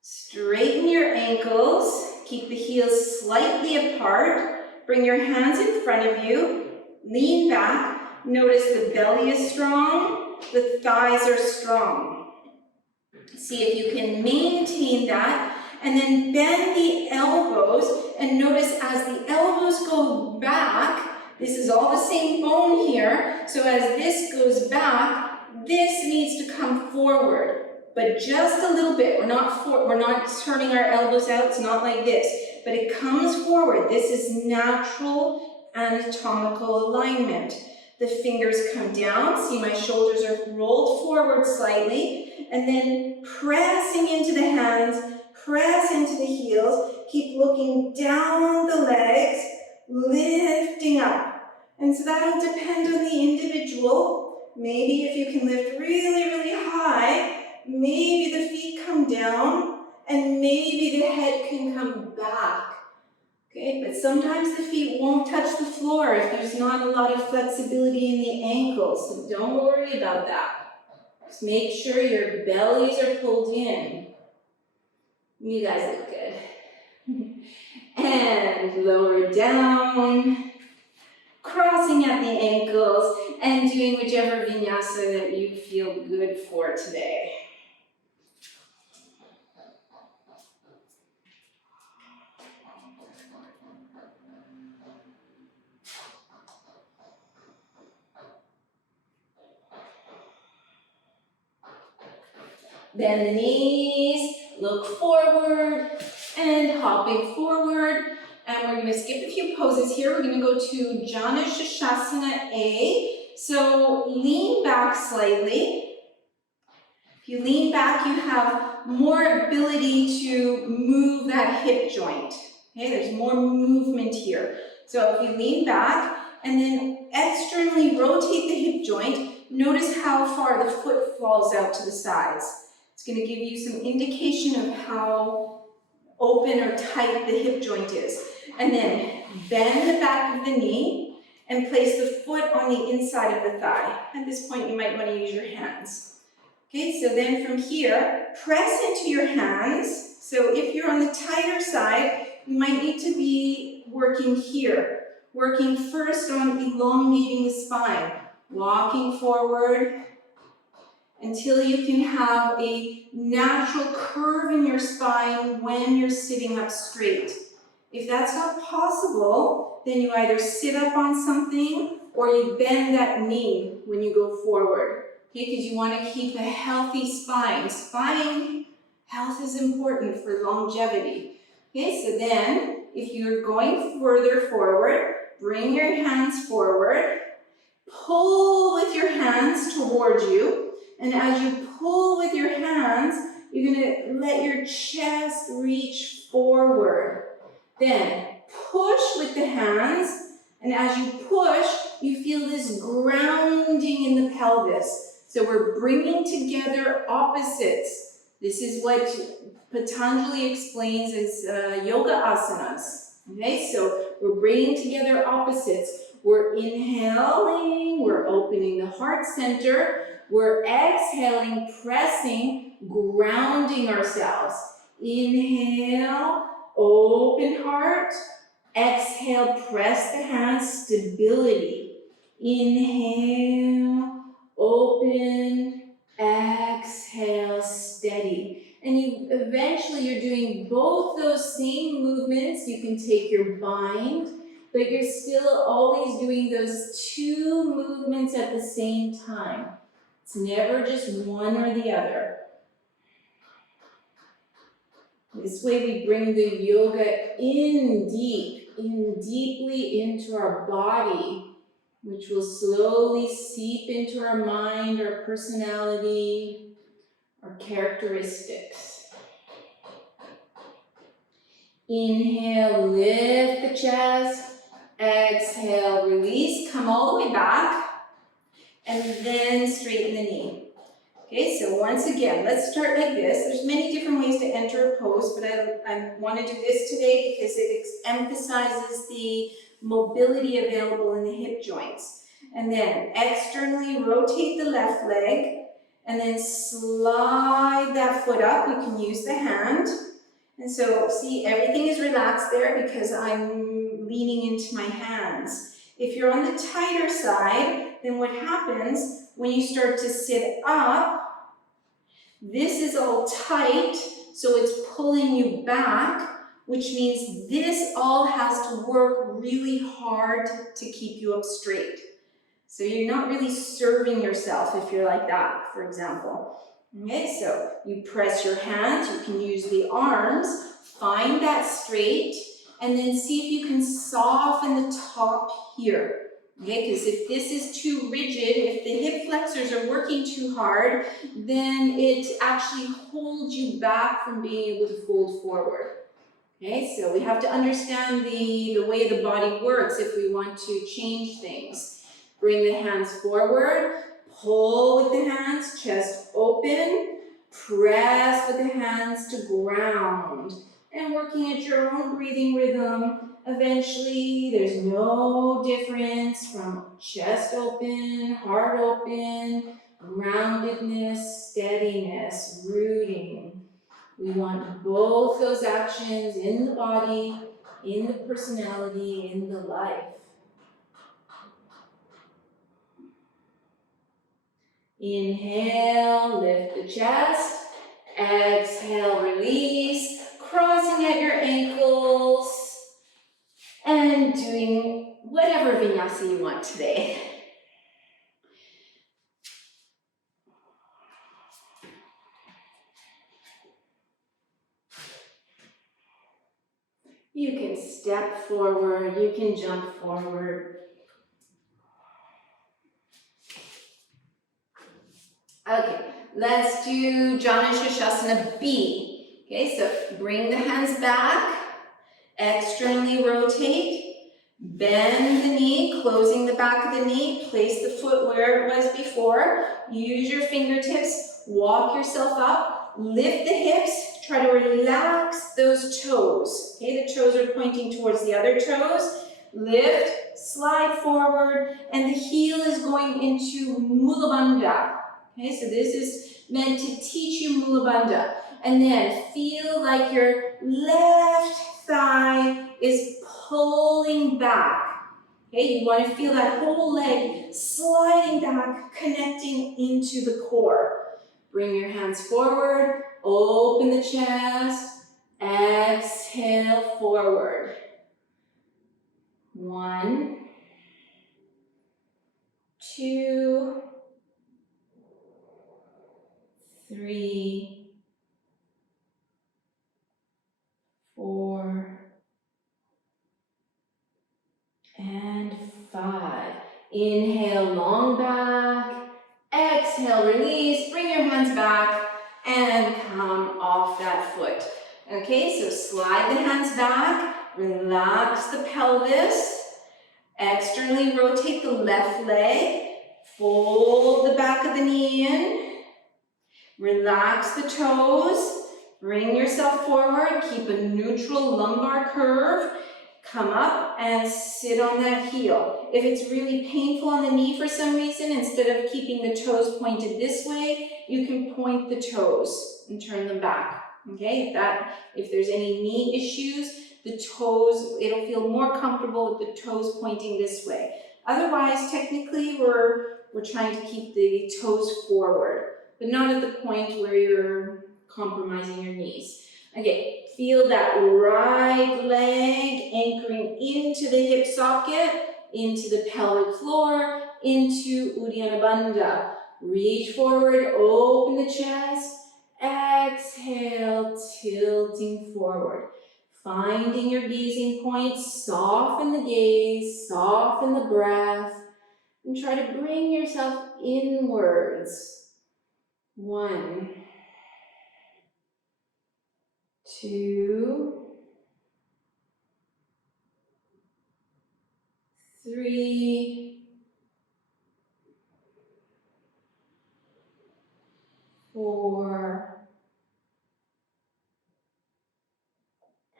Straighten your ankles. Keep the heels slightly apart. Bring your hands in front of you. Lean back. Notice the belly is strong. The thighs are strong. See if you can maintain that. And then bend the elbows, and notice as the elbows go back, this is all the same bone here, so as this goes back, this needs to come forward, but just a little bit. We're not turning our elbows out, it's not like this, but it comes forward. This is natural anatomical alignment. The fingers come down, see my shoulders are rolled forward slightly, and then pressing into the hands, press into the heels, keep looking down the legs, lifting up. And so that'll depend on the individual. Maybe if you can lift really, really high, maybe the feet come down and maybe the head can come back. Okay, but sometimes the feet won't touch the floor if there's not a lot of flexibility in the ankles, so don't worry about that. Just make sure your bellies are pulled in. You guys look good. And lower down, crossing at the ankles, and doing whichever vinyasa that you feel good for today. Bend the knees, look forward, and hopping forward. And we're going to skip a few poses here. We're going to go to Janusirsasana A. So lean back slightly. If you lean back, you have more ability to move that hip joint. Okay, there's more movement here. So if you lean back and then externally rotate the hip joint, notice how far the foot falls out to the sides. It's going to give you some indication of how open or tight the hip joint is. And then bend the back of the knee and place the foot on the inside of the thigh. At this point, you might want to use your hands. Okay, so then from here, press into your hands. So if you're on the tighter side, you might need to be working here. Working first on elongating the spine. Walking forward until you can have a natural curve in your spine when you're sitting up straight. If that's not possible, then you either sit up on something or you bend that knee when you go forward. Okay, because you want to keep a healthy spine. Spine health is important for longevity. Okay, so then if you're going further forward, bring your hands forward, pull with your hands towards you. And as you pull with your hands, you're going to let your chest reach forward. Then push with the hands, and as you push, you feel this grounding in the pelvis. So we're bringing together opposites. This is what Patanjali explains as yoga asanas. Okay, so we're bringing together opposites. We're inhaling, we're opening the heart center. We're exhaling, pressing, grounding ourselves. Inhale, open heart. Exhale, press the hands, stability. Inhale, open, exhale, steady. And eventually you're doing both those same movements. You can take your bind, but you're still always doing those two movements at the same time. It's never just one or the other. This way we bring the yoga in deeply into our body, which will slowly seep into our mind, our personality, our characteristics. Inhale, lift the chest. Exhale, release, come all the way back. And then straighten the knee. Okay, so once again, let's start like this. There's many different ways to enter a pose, but I want to do this today because it emphasizes the mobility available in the hip joints. And then externally rotate the left leg, and then slide that foot up. You can use the hand. And so, see, everything is relaxed there because I'm leaning into my hands. If you're on the tighter side, then what happens when you start to sit up, this is all tight, so it's pulling you back, which means this all has to work really hard to keep you up straight. So you're not really serving yourself if you're like that, for example. Okay, so you press your hands, you can use the arms, find that straight, and then see if you can soften the top here. Okay, because if this is too rigid, if the hip flexors are working too hard, then it actually holds you back from being able to fold forward. Okay, so we have to understand the way the body works if we want to change things. Bring the hands forward, pull with the hands, chest open, press with the hands to ground. And working at your own breathing rhythm, eventually there's no difference from chest open, heart open, groundedness, steadiness, rooting. We want both those actions in the body, in the personality, in the life. Inhale, lift the chest. Exhale, release. Crossing at your ankles and doing whatever vinyasa you want today. You can step forward, you can jump forward. Okay, let's do Janusirsasana B. Okay, so bring the hands back, externally rotate, bend the knee, closing the back of the knee, place the foot where it was before, use your fingertips, walk yourself up, lift the hips, try to relax those toes. Okay, the toes are pointing towards the other toes, lift, slide forward, and the heel is going into Mula Bandha. Okay, so this is meant to teach you Mula Bandha. And then feel like your left thigh is pulling back. Okay, you want to feel that whole leg sliding back, connecting into the core. Bring your hands forward, open the chest, exhale forward. 1, 2, 3, 4, and 5. Inhale, long back. Exhale, release. Bring your hands back and come off that foot. Okay, so slide the hands back. Relax the pelvis. Externally rotate the left leg. Fold the back of the knee in. Relax the toes. Bring yourself forward. Keep a neutral lumbar curve. Come up and sit on that heel. If it's really painful on the knee for some reason, instead of keeping the toes pointed this way, you can point the toes and turn them back. Okay, if there's any knee issues, the toes, it'll feel more comfortable with the toes pointing this way. Otherwise, technically, we're trying to keep the toes forward, but not at the point where you're compromising your knees. Okay, feel that right leg anchoring into the hip socket, into the pelvic floor, into Uddiyana Bandha. Reach forward, open the chest, exhale, tilting forward. Finding your gazing point, soften the gaze, soften the breath, and try to bring yourself inwards. 1, 2, 3, 4,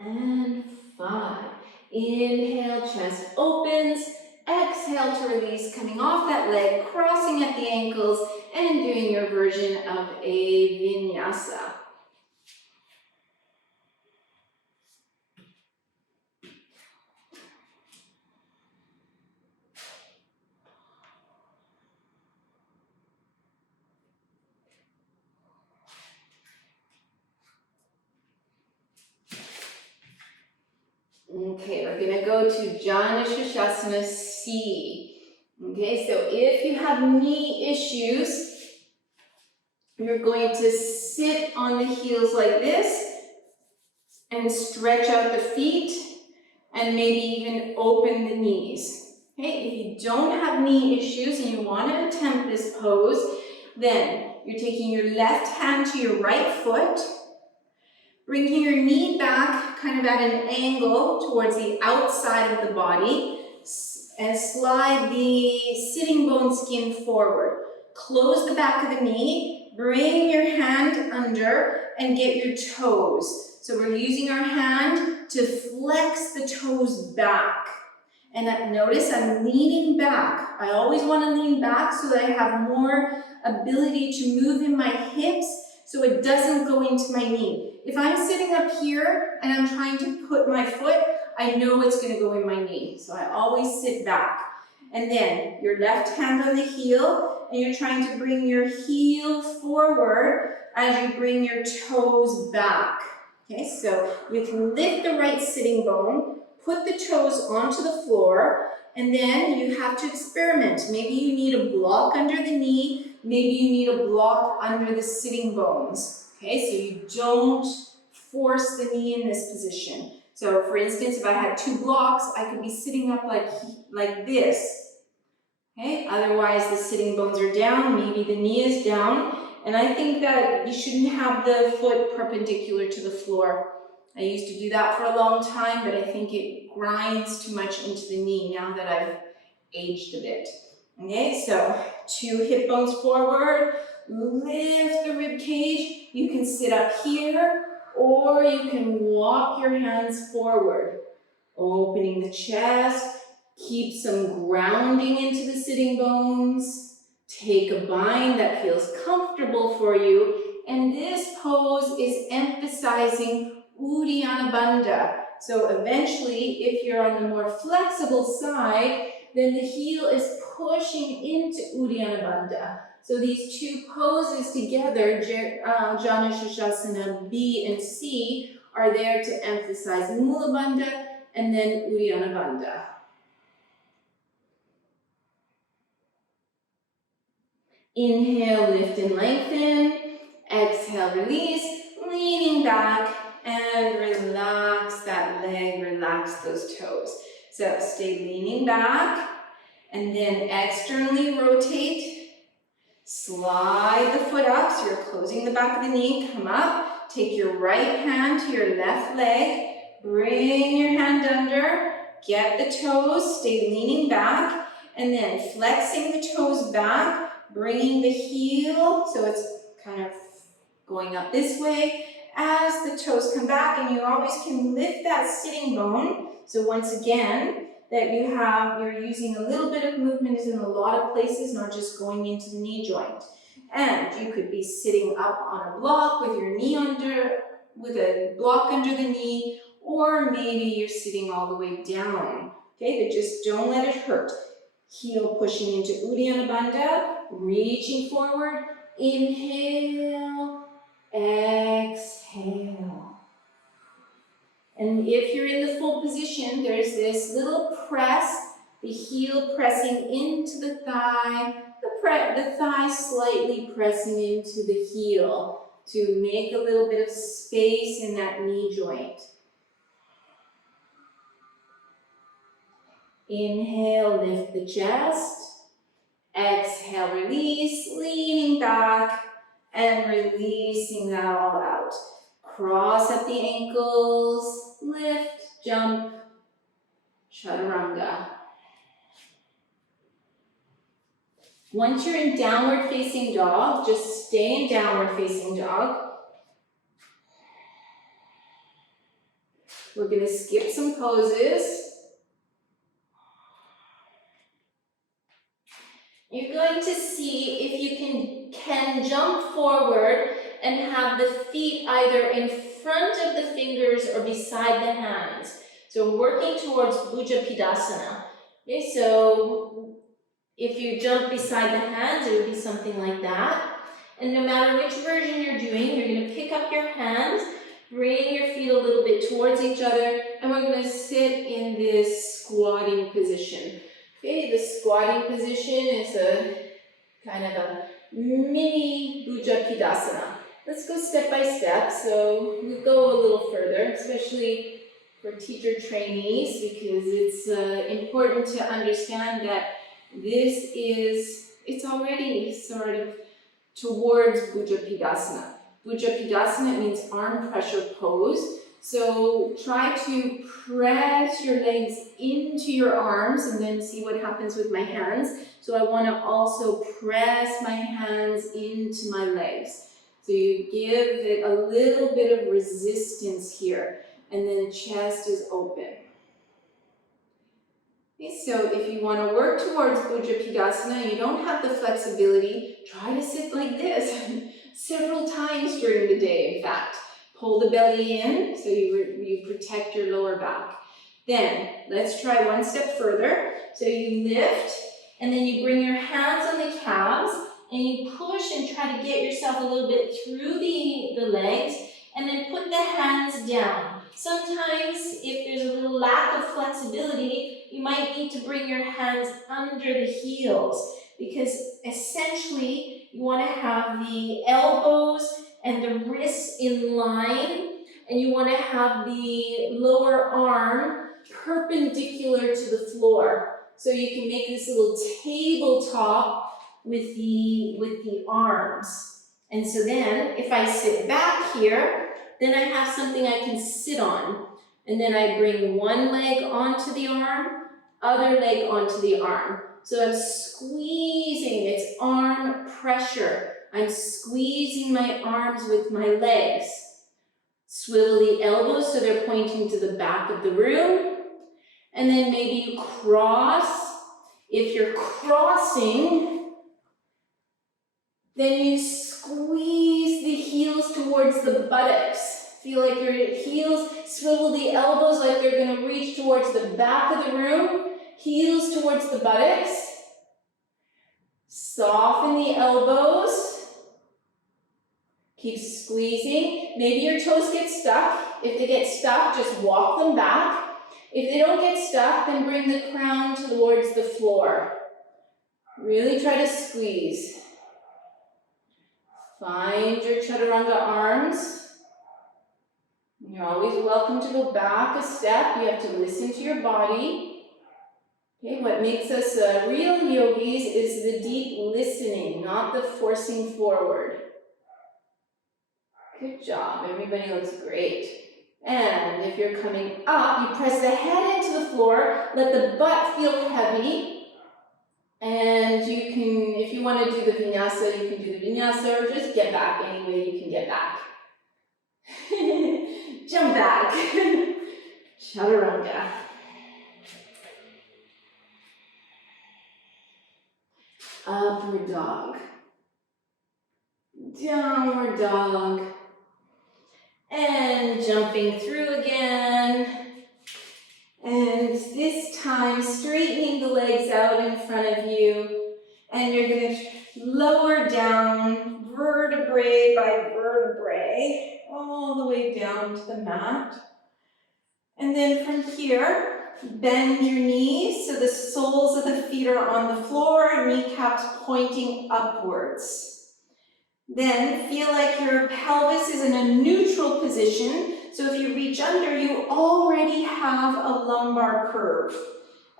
and 5. Inhale, chest opens. Exhale to release, coming off that leg, crossing at the ankles, and doing your version of a vinyasa. Okay, we're going to go to Janusirsasana C. Okay, so if you have knee issues, you're going to sit on the heels like this and stretch out the feet and maybe even open the knees. Okay, if you don't have knee issues and you want to attempt this pose, then you're taking your left hand to your right foot, bringing your knee back kind of at an angle towards the outside of the body, and slide the sitting bone skin forward. Close the back of the knee, bring your hand under and get your toes. So we're using our hand to flex the toes back. And notice I'm leaning back. I always want to lean back so that I have more ability to move in my hips so it doesn't go into my knee. If I'm sitting up here and I'm trying to put my foot, I know it's going to go in my knee. So I always sit back. And then your left hand on the heel, and you're trying to bring your heel forward as you bring your toes back. Okay, so you can lift the right sitting bone, put the toes onto the floor, and then you have to experiment. Maybe you need a block under the knee, maybe you need a block under the sitting bones. Okay, so you don't force the knee in this position. So for instance, if I had 2 blocks, I could be sitting up like this. Okay, otherwise the sitting bones are down, maybe the knee is down, and I think that you shouldn't have the foot perpendicular to the floor. I used to do that for a long time, but I think it grinds too much into the knee now that I've aged a bit. Okay, so 2 hip bones forward, lift the rib cage. You can sit up here, or you can walk your hands forward, opening the chest. Keep some grounding into the sitting bones. Take a bind that feels comfortable for you. And this pose is emphasizing Uddiyana Bandha. So eventually, if you're on the more flexible side, then the heel is pushing into Uddiyana Bandha. So these 2 poses together, Janusirsasana B and C, are there to emphasize Mula Bandha and then Uddiyana Bandha. Inhale, lift and lengthen. Exhale, release, leaning back, and relax that leg, relax those toes. So stay leaning back, and then externally rotate. Slide the foot up, so you're closing the back of the knee. Come up, take your right hand to your left leg, bring your hand under, get the toes, stay leaning back, and then flexing the toes back, bringing the heel, so it's kind of going up this way as the toes come back, and you always can lift that sitting bone. So once again, that you're using a little bit of movement in a lot of places, not just going into the knee joint. And you could be sitting up on a block with your knee with a block under the knee, or maybe you're sitting all the way down. Okay, but just don't let it hurt. Heel pushing into Uddiyana Bandha, reaching forward, inhale, exhale. And if you're in the full position, there's this little press, the heel pressing into the thigh, the thigh slightly pressing into the heel to make a little bit of space in that knee joint. Inhale, lift the chest. Exhale, release, leaning back and releasing that all out. Cross up the ankles, lift, jump, chaturanga. Once you're in downward facing dog, just stay in downward facing dog. We're going to skip some poses. You're going to see if you can jump forward and have the feet either in front of the fingers or beside the hands. So working towards Bhuja Pidasana. Okay, so if you jump beside the hands, it would be something like that. And no matter which version you're doing, you're going to pick up your hands, bring your feet a little bit towards each other, and we're going to sit in this squatting position. Okay, the squatting position is a kind of a mini Bhuja Pidasana. Let's go step by step. So we go a little further, especially for teacher trainees, because it's important to understand that it's already sort of towards Bhuja Pidasana. Bhuja Pidasana means arm pressure pose. So try to press your legs into your arms and then see what happens with my hands. So I want to also press my hands into my legs. So you give it a little bit of resistance here, and then chest is open. Okay, so if you want to work towards Bhuja Pidasana, you don't have the flexibility, try to sit like this several times during the day, in fact. Pull the belly in so you protect your lower back. Then let's try one step further. So you lift and then you bring your hands on the calves and you push and try to get yourself a little bit through the legs and then put the hands down. Sometimes if there's a little lack of flexibility, you might need to bring your hands under the heels because essentially you want to have the elbows and the wrists in line, and you want to have the lower arm perpendicular to the floor. So you can make this little tabletop with the arms. And so then, if I sit back here, then I have something I can sit on. And then I bring one leg onto the arm, other leg onto the arm. So I'm squeezing, it's arm pressure. I'm squeezing my arms with my legs. Swivel the elbows so they're pointing to the back of the room. And then maybe you cross. If you're crossing, then you squeeze the heels towards the buttocks. Feel like your heels, swivel the elbows like they're going to reach towards the back of the room. Heels towards the buttocks. Soften the elbows. Keep squeezing. Maybe your toes get stuck. If they get stuck, just walk them back. If they don't get stuck, then bring the crown towards the floor. Really try to squeeze. Find your chaturanga arms. You're always welcome to go back a step. You have to listen to your body. Okay, what makes us real yogis is the deep listening, not the forcing forward. Good job, everybody looks great. And if you're coming up, you press the head into the floor, let the butt feel heavy. And you can, if you want to do the vinyasa, you can do the vinyasa, or just get back any way you can get back. Jump back. Chaturanga. Upward dog. Downward dog. And jumping through again. And this time straightening the legs out in front of you. And you're going to lower down vertebrae by vertebrae all the way down to the mat. And then from here, bend your knees so the soles of the feet are on the floor, kneecaps pointing upwards. Then feel like your pelvis is in a neutral position. So if you reach under, you already have a lumbar curve.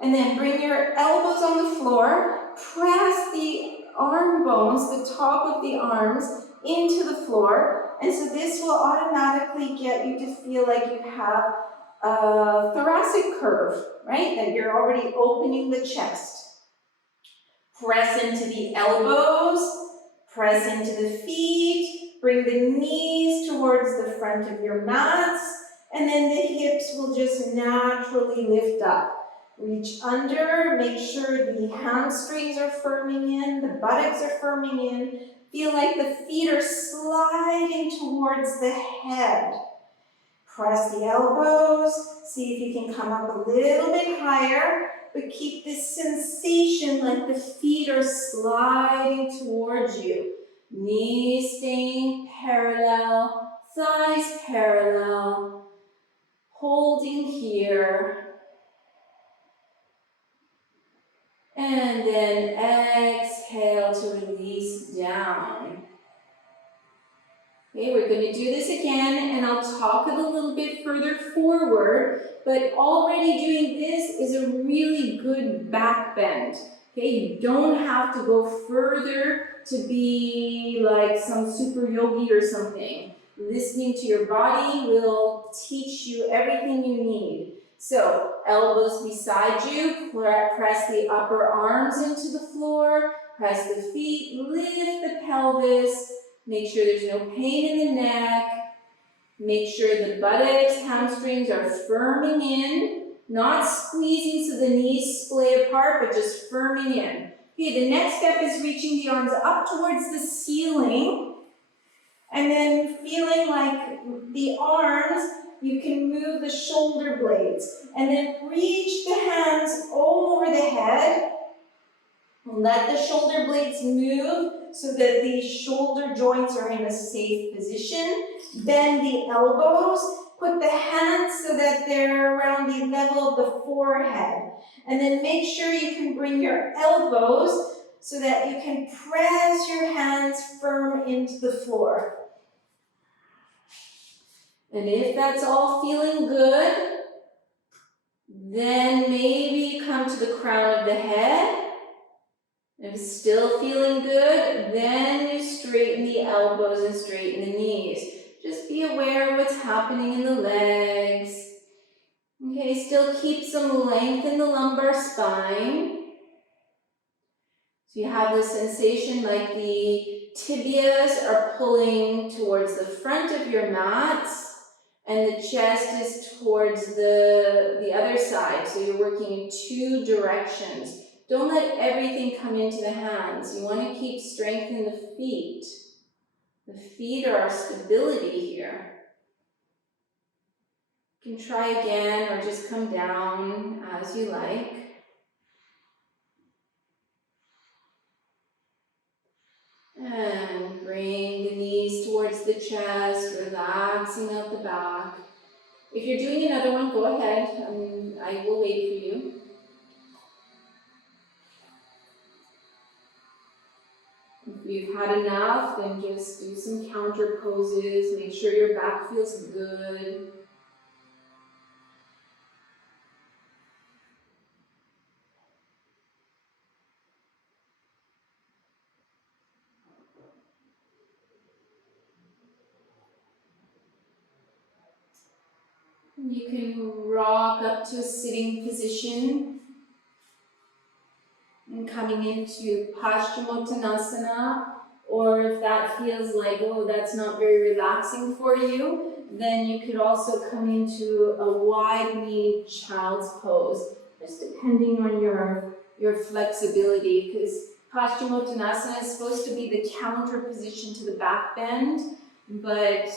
And then bring your elbows on the floor, press the arm bones, the top of the arms, into the floor. And so this will automatically get you to feel like you have a thoracic curve, right? That you're already opening the chest. Press into the elbows. Press into the feet, bring the knees towards the front of your mats, and then the hips will just naturally lift up. Reach under, make sure the hamstrings are firming in, the buttocks are firming in. Feel like the feet are sliding towards the head. Press the elbows, see if you can come up a little bit higher, but keep this sensation like the feet are sliding towards you. Knees staying parallel, thighs parallel, holding here. And then exhale to release down. Okay, we're going to do this again, and I'll talk it a little bit further forward, but already doing this is a really good back bend. Okay, you don't have to go further to be like some super yogi or something. Listening to your body will teach you everything you need. So, elbows beside you, press the upper arms into the floor, press the feet, lift the pelvis. Make sure there's no pain in the neck. Make sure the buttocks, hamstrings are firming in, not squeezing so the knees splay apart, but just firming in. Okay, the next step is reaching the arms up towards the ceiling, and then feeling like the arms, you can move the shoulder blades, and then reach the hands over the head. Let the shoulder blades move so that the shoulder joints are in a safe position. Bend the elbows. Put the hands so that they're around the level of the forehead. And then make sure you can bring your elbows so that you can press your hands firm into the floor. And if that's all feeling good, then maybe come to the crown of the head. If it's still feeling good, then you straighten the elbows and straighten the knees. Just be aware of what's happening in the legs. Okay, still keep some length in the lumbar spine. So you have the sensation like the tibias are pulling towards the front of your mats, and the chest is towards the other side. So you're working in two directions. Don't let everything come into the hands. You want to keep strength in the feet. The feet are our stability here. You can try again or just come down as you like. And bring the knees towards the chest, relaxing out the back. If you're doing another one, go ahead. I will wait for you. If you've had enough, then just do some counter poses. Make sure your back feels good. You can rock up to a sitting position. And coming into Paschimottanasana, or if that feels like, oh, that's not very relaxing for you, then you could also come into a wide-kneed child's pose, just depending on your flexibility, because Paschimottanasana is supposed to be the counter position to the back bend, but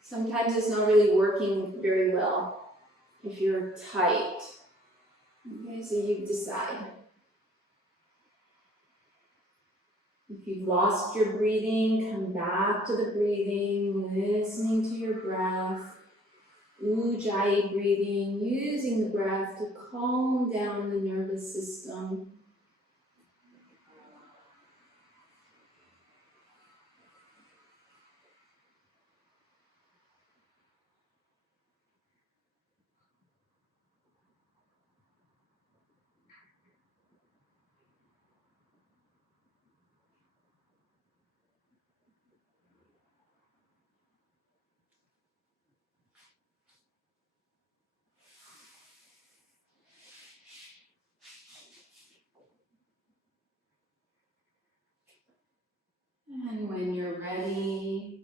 sometimes it's not really working very well if you're tight. Okay, so you decide. If you've lost your breathing, come back to the breathing, listening to your breath. Ujjayi breathing, using the breath to calm down the nervous system. And when you're ready,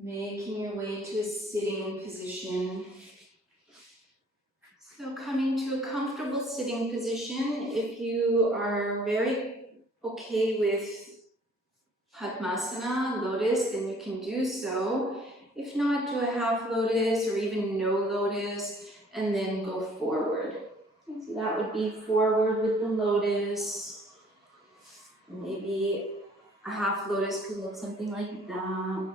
making your way to a sitting position. So coming to a comfortable sitting position, if you are very okay with Padmasana, lotus, then you can do so. If not, do a half lotus or even no lotus, and then go forward. So that would be forward with the lotus. Maybe a half lotus could look something like that.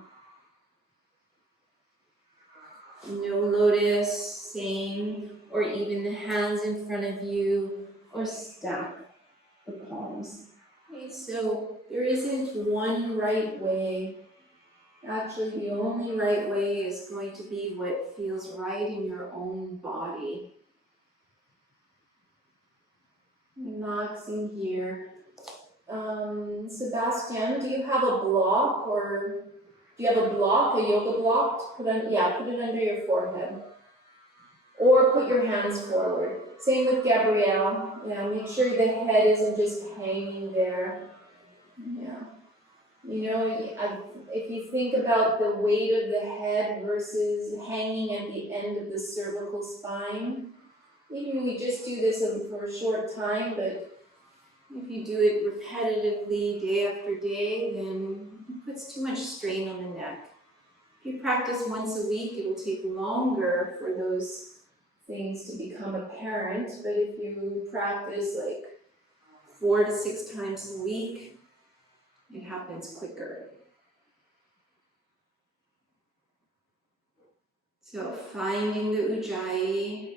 No lotus, same, or even the hands in front of you, or stack the palms. Okay, so there isn't one right way. Actually, the only right way is going to be what feels right in your own body. Relaxing here. Sebastian, do you have a block, or do you have a block, a yoga block? Put it under your forehead. Or put your hands forward. Same with Gabrielle. Yeah, make sure the head isn't just hanging there. Yeah. You know, if you think about the weight of the head versus hanging at the end of the cervical spine, maybe we just do this for a short time, but if you do it repetitively day after day, then it puts too much strain on the neck. If you practice once a week, it'll take longer for those things to become apparent, but if you practice like 4 to 6 times a week, it happens quicker. So finding the Ujjayi,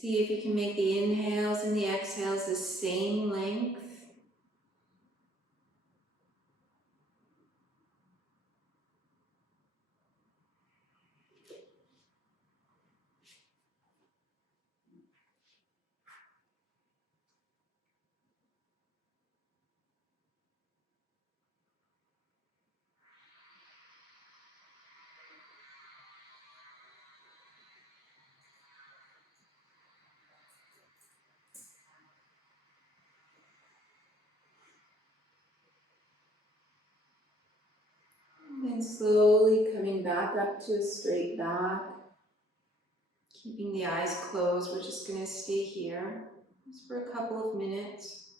See if you can make the inhales and the exhales the same length. And slowly coming back up to a straight back. Keeping the eyes closed, we're just going to stay here just for a couple of minutes.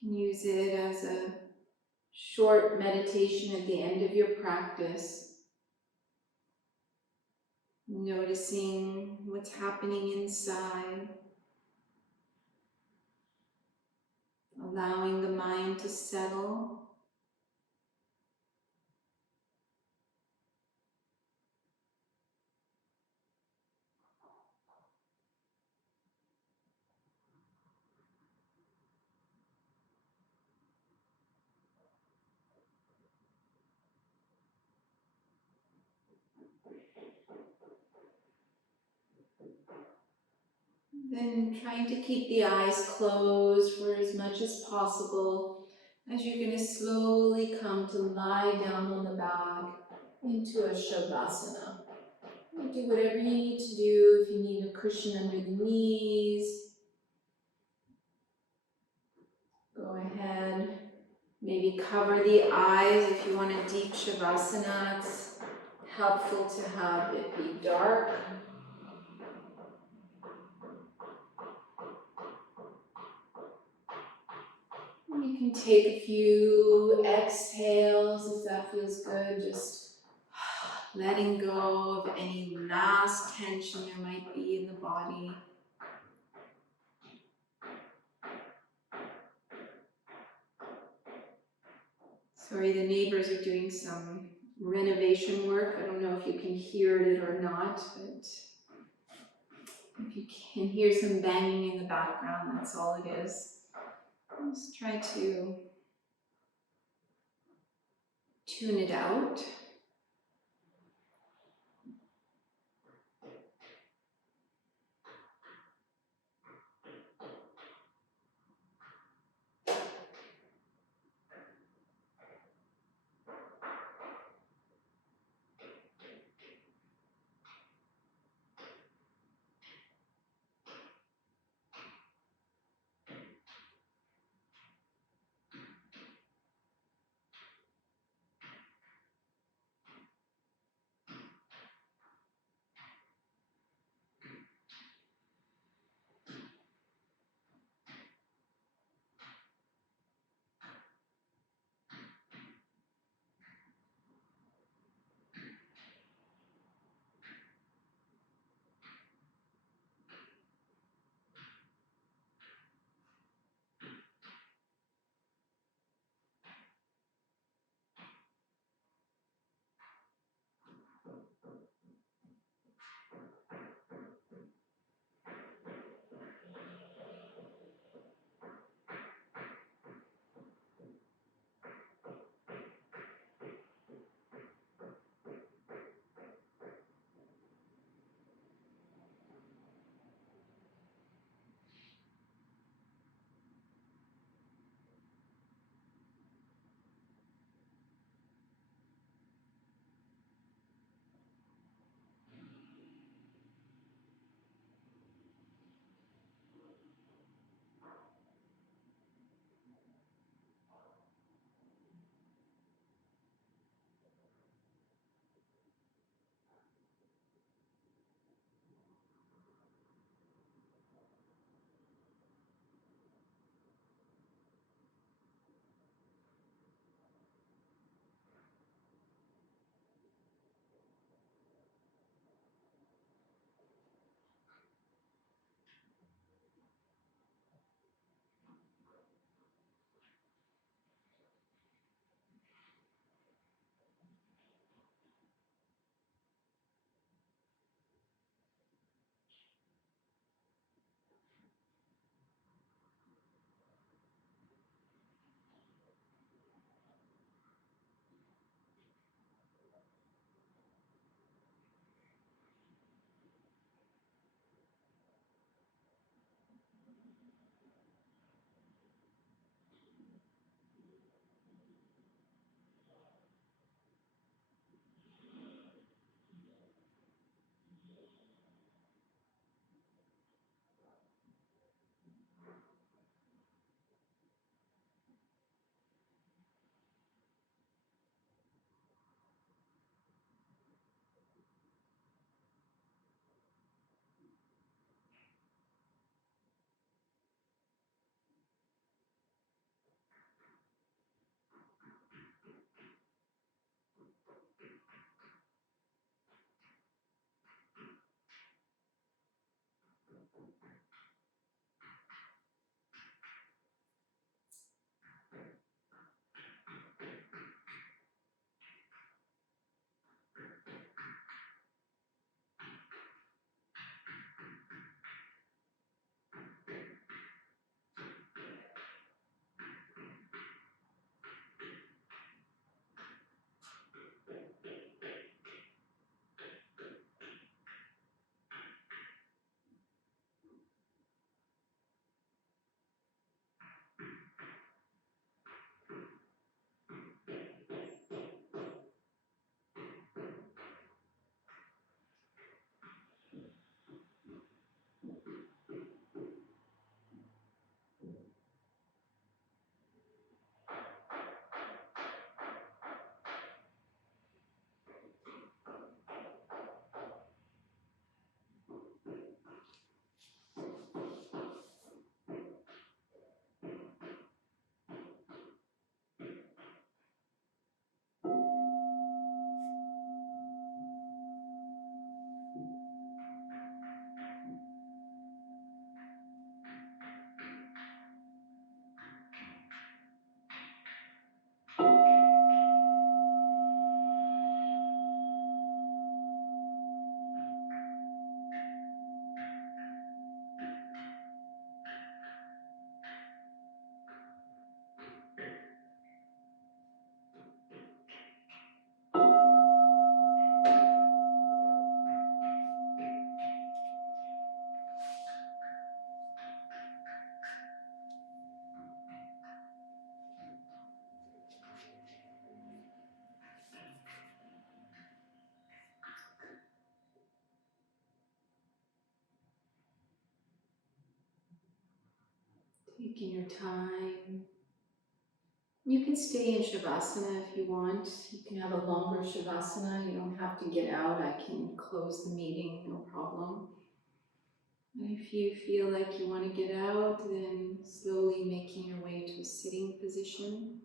You can use it as a short meditation at the end of your practice. Noticing what's happening inside. Allowing the mind to settle. Then trying to keep the eyes closed for as much as possible as you're going to slowly come to lie down on the back into a Shavasana. Do whatever you need to do. If you need a cushion under the knees, go ahead. Maybe cover the eyes if you want a deep Shavasana. It's helpful to have it be dark. You can take a few exhales if that feels good, just letting go of any last tension there might be in the body. Sorry, the neighbors are doing some renovation work. I don't know if you can hear it or not, but if you can hear some banging in the background, that's all it is. Just try to tune it out. Taking your time. You can stay in Shavasana if you want. You can have a longer Shavasana. You don't have to get out. I can close the meeting, no problem. And if you feel like you want to get out, then slowly making your way to a sitting position.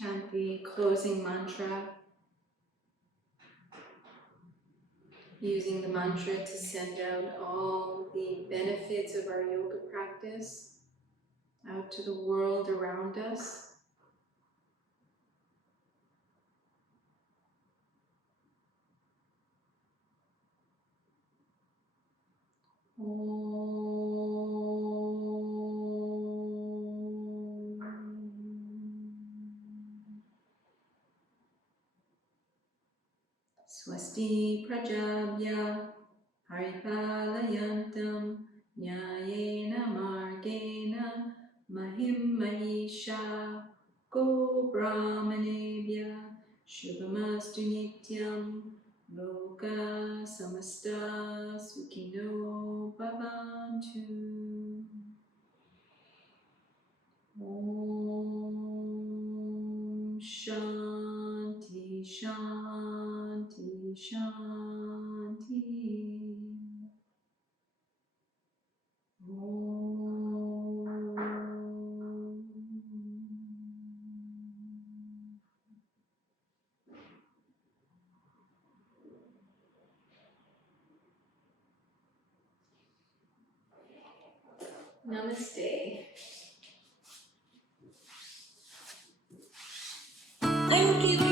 Chant the closing mantra, using the mantra to send out all the benefits of our yoga practice out to the world around us. Swasti prajabhya paripalayantam nyayena margena mahim mahisha go brahmanebhya shubhamastu nityam loka samasta sukhino bhavantu. Om Shanti Shanti Shanti. Om. Namaste. Thank you.